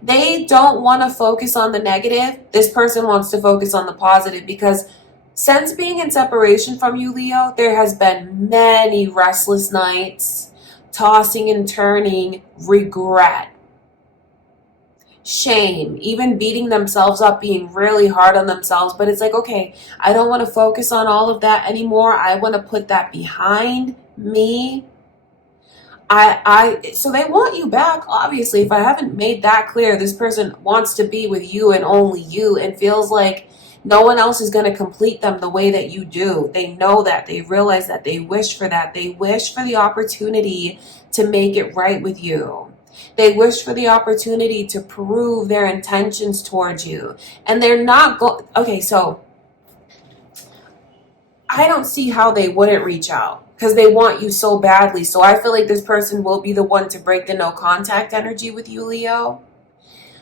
They don't want to focus on the negative. This person wants to focus on the positive, because since being in separation from you, Leo, there has been many restless nights, tossing and turning, regret, shame, even beating themselves up, being really hard on themselves. But it's like, okay, I don't want to focus on all of that anymore. I want to put that behind me. So they want you back, obviously. If I haven't made that clear, this person wants to be with you and only you, and feels like no one else is going to complete them the way that you do. They know that. They realize that. They wish for that. They wish for the opportunity to make it right with you. They wish for the opportunity to prove their intentions towards you. And they're not okay, so I don't see how they wouldn't reach out, because they want you so badly. So I feel like this person will be the one to break the no contact energy with you, Leo.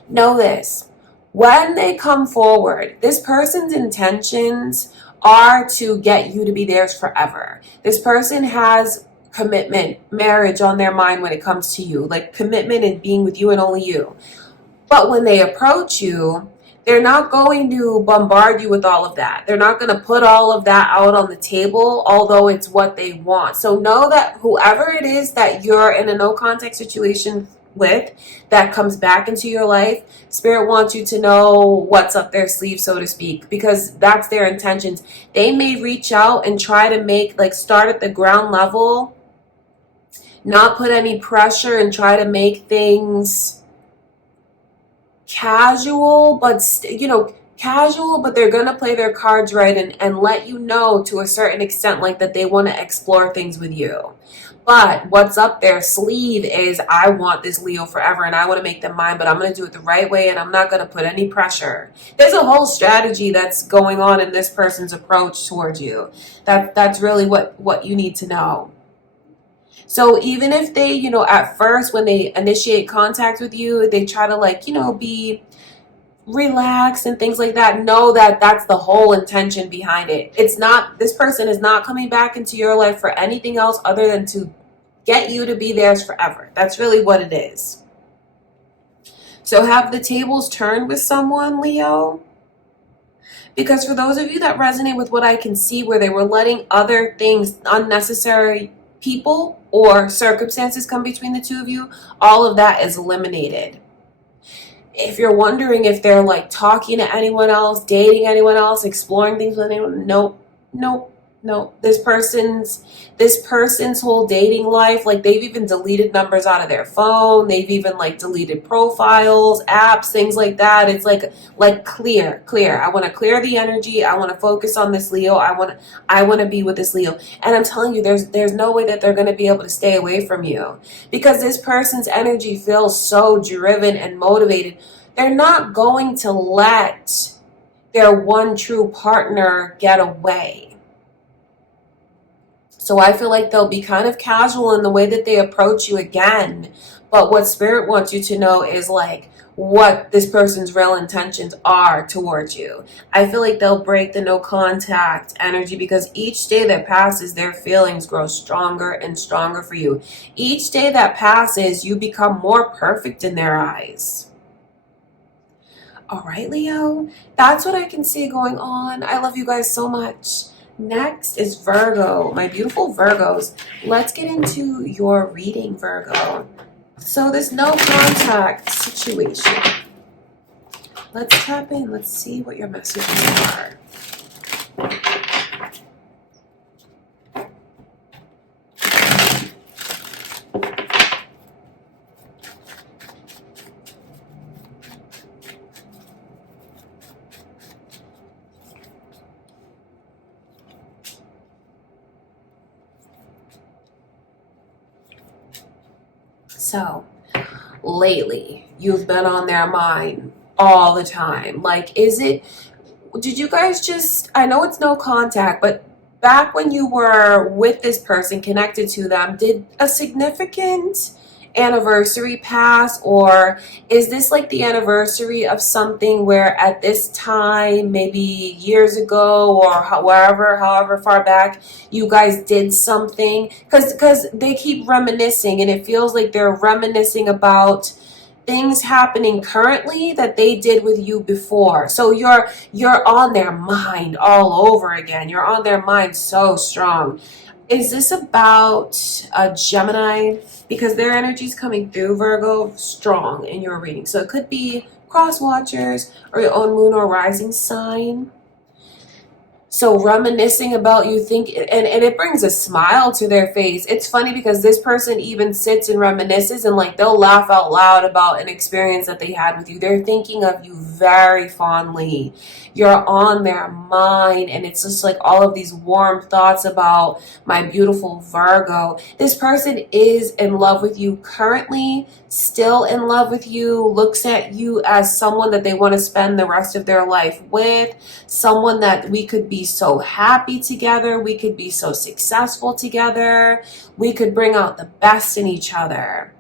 Know this. When they come forward, this person's intentions are to get you to be theirs forever. This person has commitment, marriage on their mind when it comes to you, like commitment and being with you and only you. But when they approach you, they're not going to bombard you with all of that. They're not going to put all of that out on the table, although it's what they want. So know that whoever it is that you're in a no contact situation with that comes back into your life, Spirit wants you to know what's up their sleeve, so to speak, because that's their intentions. They may reach out and try to start at the ground level, not put any pressure, and try to make things casual, but they're going to play their cards right and let you know to a certain extent, like that they want to explore things with you. But what's up their sleeve is, I want this Leo forever and I want to make them mine, but I'm going to do it the right way and I'm not going to put any pressure. There's a whole strategy that's going on in this person's approach towards you. That's really what you need to know. So even if they, at first when they initiate contact with you, they try to be relaxed and things like that, know that that's the whole intention behind it. This person is not coming back into your life for anything else other than to get you to be theirs forever. That's really what it is. So have the tables turned with someone, Leo? Because for those of you that resonate with what I can see, where they were letting other things, unnecessary people or circumstances come between the two of you, all of that is eliminated. If you're wondering if they're talking to anyone else, dating anyone else, exploring things with anyone, nope. This person's whole dating life, they've even deleted numbers out of their phone. They've even deleted profiles, apps, things like that. It's clear. I want to clear the energy. I want to focus on this Leo. I want to be with this Leo. And I'm telling you, there's no way that they're going to be able to stay away from you, because this person's energy feels so driven and motivated. They're not going to let their one true partner get away. So So I feel like they'll be kind of casual in the way that they approach you again. But what Spirit wants you to know is like what this person's real intentions are towards you. I feel like they'll break the no contact energy because each day that passes, their feelings grow stronger and stronger for you. Each day that passes, you become more perfect in their eyes. All right, Leo, that's what I can see going on. I love you guys so much. Next is Virgo, my beautiful Virgos. Let's get into your reading, Virgo. So this no contact situation. Let's tap in. Let's see what your messages are. So, lately, you've been on their mind all the time. Like, did you guys I know it's no contact, but back when you were with this person, connected to them, did a significant anniversary pass, or is this like the anniversary of something where at this time, maybe years ago or however far back, you guys did something? Because they keep reminiscing, and it feels like they're reminiscing about things happening currently that they did with you before. So you're on their mind all over again. You're on their mind so strong. Is this about a Gemini? Because their energy is coming through, Virgo, strong in your reading. So it could be cross watchers or your own moon or rising sign. So reminiscing about you and it brings a smile to their face. It's funny because this person even sits and reminisces and like they'll laugh out loud about an experience that they had with you. They're thinking of you very fondly. You're on their mind, and it's just like all of these warm thoughts about my beautiful Virgo. This person is in love with you currently, still in love with you, looks at you as someone that they want to spend the rest of their life with, someone that we could be so happy together, we could be so successful together, we could bring out the best in each other.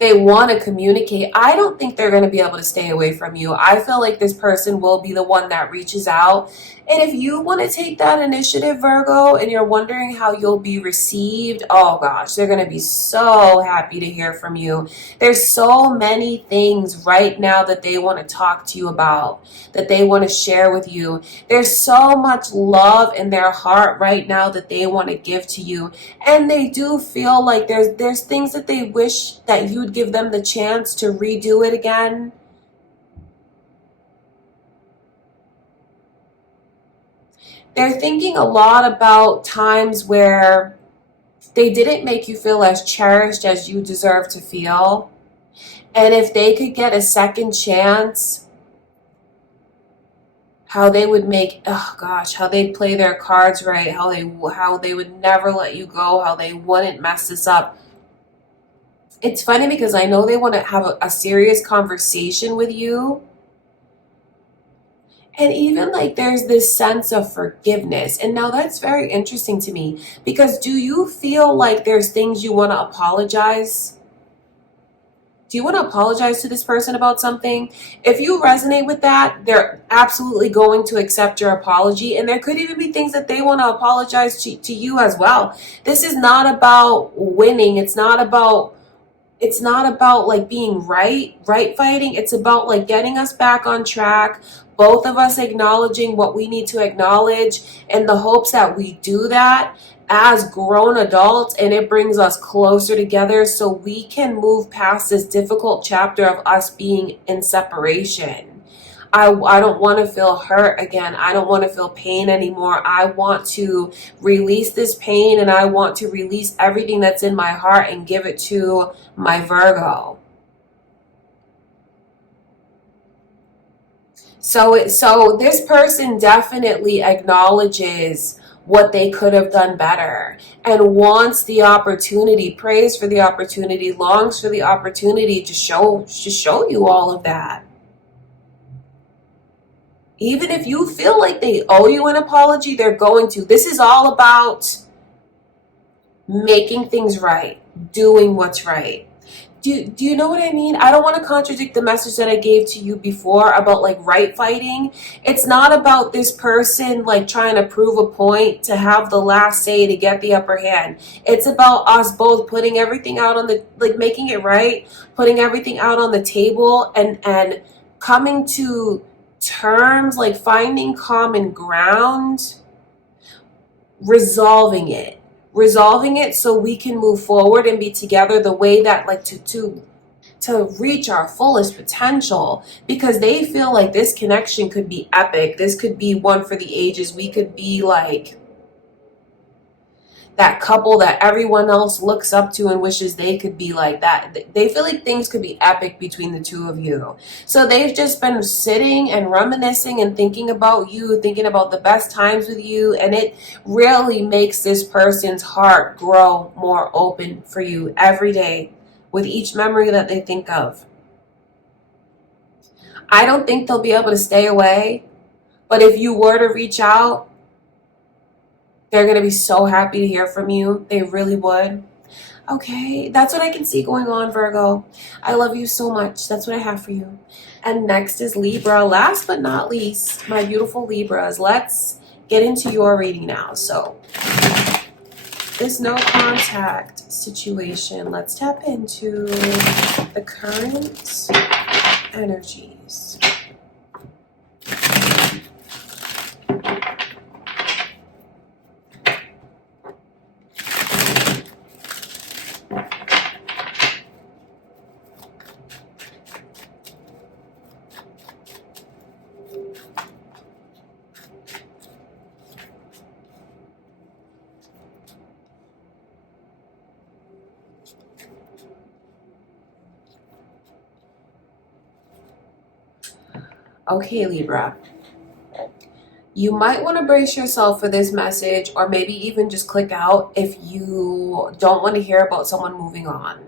They want to communicate. I don't think they're going to be able to stay away from you. I feel like this person will be the one that reaches out. And if you want to take that initiative, Virgo, and you're wondering how you'll be received, oh gosh, they're going to be so happy to hear from you. There's so many things right now that they want to talk to you about, that they want to share with you. There's so much love in their heart right now that they want to give to you. And they do feel like there's things that they wish that you'd give them the chance to redo it again. They're thinking a lot about times where they didn't make you feel as cherished as you deserve to feel. And if they could get a second chance, how they would how they'd play their cards right, how they would never let you go, how they wouldn't mess this up. It's funny because I know they want to have a serious conversation with you. And even like there's this sense of forgiveness. And now that's very interesting to me, because do you feel like there's things you want to apologize? Do you want to apologize to this person about something? If you resonate with that, they're absolutely going to accept your apology. And there could even be things that they want to apologize to you as well. This is not about winning. It's not about like being right fighting. It's about like getting us back on track. Both of us acknowledging what we need to acknowledge, in the hopes that we do that as grown adults, and it brings us closer together so we can move past this difficult chapter of us being in separation. I don't want to feel hurt again. I don't want to feel pain anymore. I want to release this pain, and I want to release everything that's in my heart and give it to my Virgo. So this person definitely acknowledges what they could have done better and wants the opportunity, prays for the opportunity, longs for the opportunity to show you all of that. Even if you feel like they owe you an apology, they're going to. This is all about making things right, doing what's right. Do you know what I mean? I don't want to contradict the message that I gave to you before about like right fighting. It's not about this person like trying to prove a point, to have the last say, to get the upper hand. It's about us both putting everything out on the, like making it right, putting everything out on the table, and coming to terms, like finding common ground, resolving it so we can move forward and be together the way that like to reach our fullest potential, because they feel like this connection could be epic. This could be one for the ages. We could be like that couple that everyone else looks up to and wishes they could be like that. They feel like things could be epic between the two of you. So they've just been sitting and reminiscing and thinking about you, thinking about the best times with you. And it really makes this person's heart grow more open for you every day with each memory that they think of. I don't think they'll be able to stay away, but if you were to reach out, they're going to be so happy to hear from you. They really would. Okay, that's what I can see going on, Virgo. I love you so much. That's what I have for you. And next is Libra. Last but not least, my beautiful Libras. Let's get into your reading now. So, this no contact situation. Let's tap into the current energies. Okay, Libra. You might want to brace yourself for this message, or maybe even just click out if you don't want to hear about someone moving on.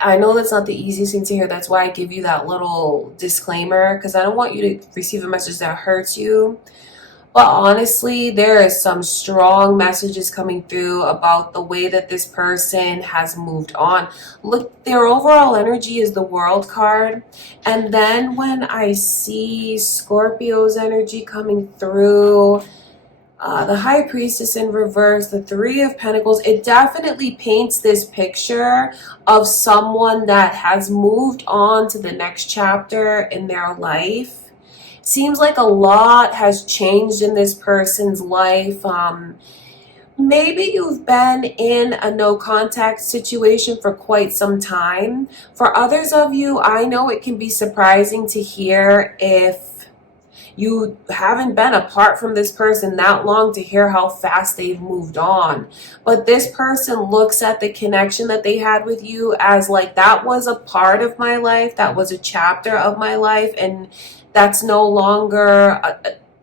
I know that's not the easiest thing to hear. That's why I give you that little disclaimer, because I don't want you to receive a message that hurts you. But honestly, there is some strong messages coming through about the way that this person has moved on. Look, their overall energy is the World card. And then when I see Scorpio's energy coming through, the High Priestess in reverse, the Three of Pentacles, it definitely paints this picture of someone that has moved on to the next chapter in their life. Seems like a lot has changed in this person's life. Maybe you've been in a no contact situation for quite some time. For others of you, I know it can be surprising to hear if you haven't been apart from this person that long, to hear how fast they've moved on. But this person looks at the connection that they had with you as like, that was a part of my life, that was a chapter of my life, and that's no longer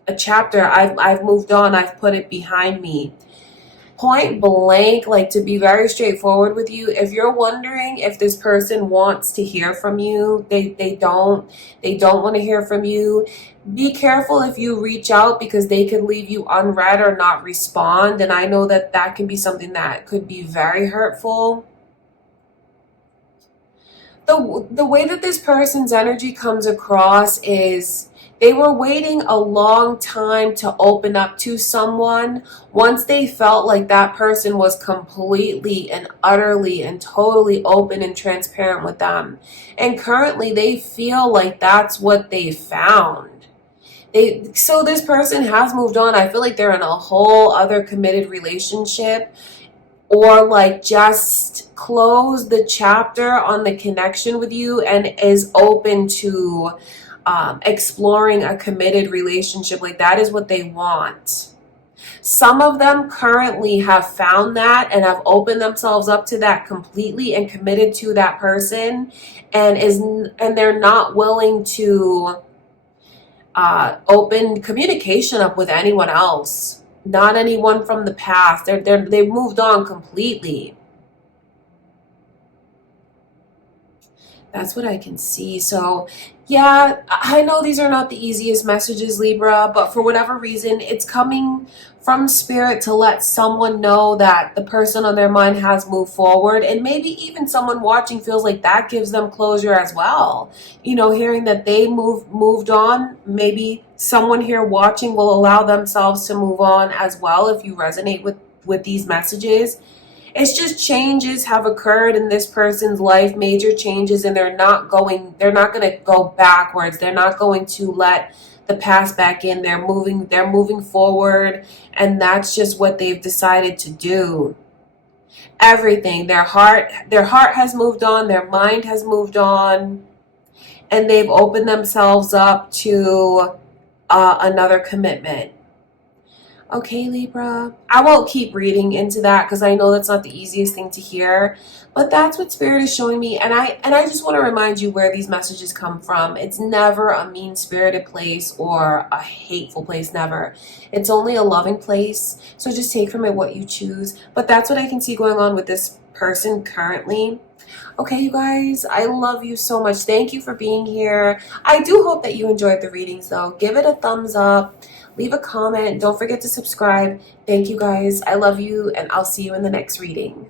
a chapter. I've moved on. I've put it behind me. Point blank, like, to be very straightforward with you, if you're wondering if this person wants to hear from you, they don't want to hear from you. Be careful if you reach out, because they could leave you unread or not respond. And I know that that can be something that could be very hurtful. The way that this person's energy comes across is they were waiting a long time to open up to someone once they felt like that person was completely and utterly and totally open and transparent with them. And currently they feel like that's what they found. So this person has moved on. I feel like they're in a whole other committed relationship, or like just close the chapter on the connection with you and is open to exploring a committed relationship. Like, that is what they want. Some of them currently have found that and have opened themselves up to that completely and committed to that person, and they're not willing to open communication up with anyone else. Not anyone from the past. They've moved on completely. That's what I can see. So, yeah, I know these are not the easiest messages, Libra, but for whatever reason, it's coming from spirit to let someone know that the person on their mind has moved forward. And maybe even someone watching feels like that gives them closure as well. You know, hearing that they moved on, maybe someone here watching will allow themselves to move on as well if you resonate with these messages. It's just changes have occurred in this person's life, major changes, and they're not going to go backwards. They're not going to let the past back in. They're moving forward, and that's just what they've decided to do. Everything. Their heart has moved on, their mind has moved on, and they've opened themselves up to another commitment. Okay, Libra. I won't keep reading into that because I know that's not the easiest thing to hear, but that's what Spirit is showing me. And I just want to remind you where these messages come from. It's never a mean-spirited place or a hateful place, never. It's only a loving place. So just take from it what you choose. But that's what I can see going on with this person currently. Okay, you guys, I love you so much. Thank you for being here. I do hope that you enjoyed the readings, though. Give it a thumbs up. Leave a comment. Don't forget to subscribe. Thank you, guys. I love you, and I'll see you in the next reading.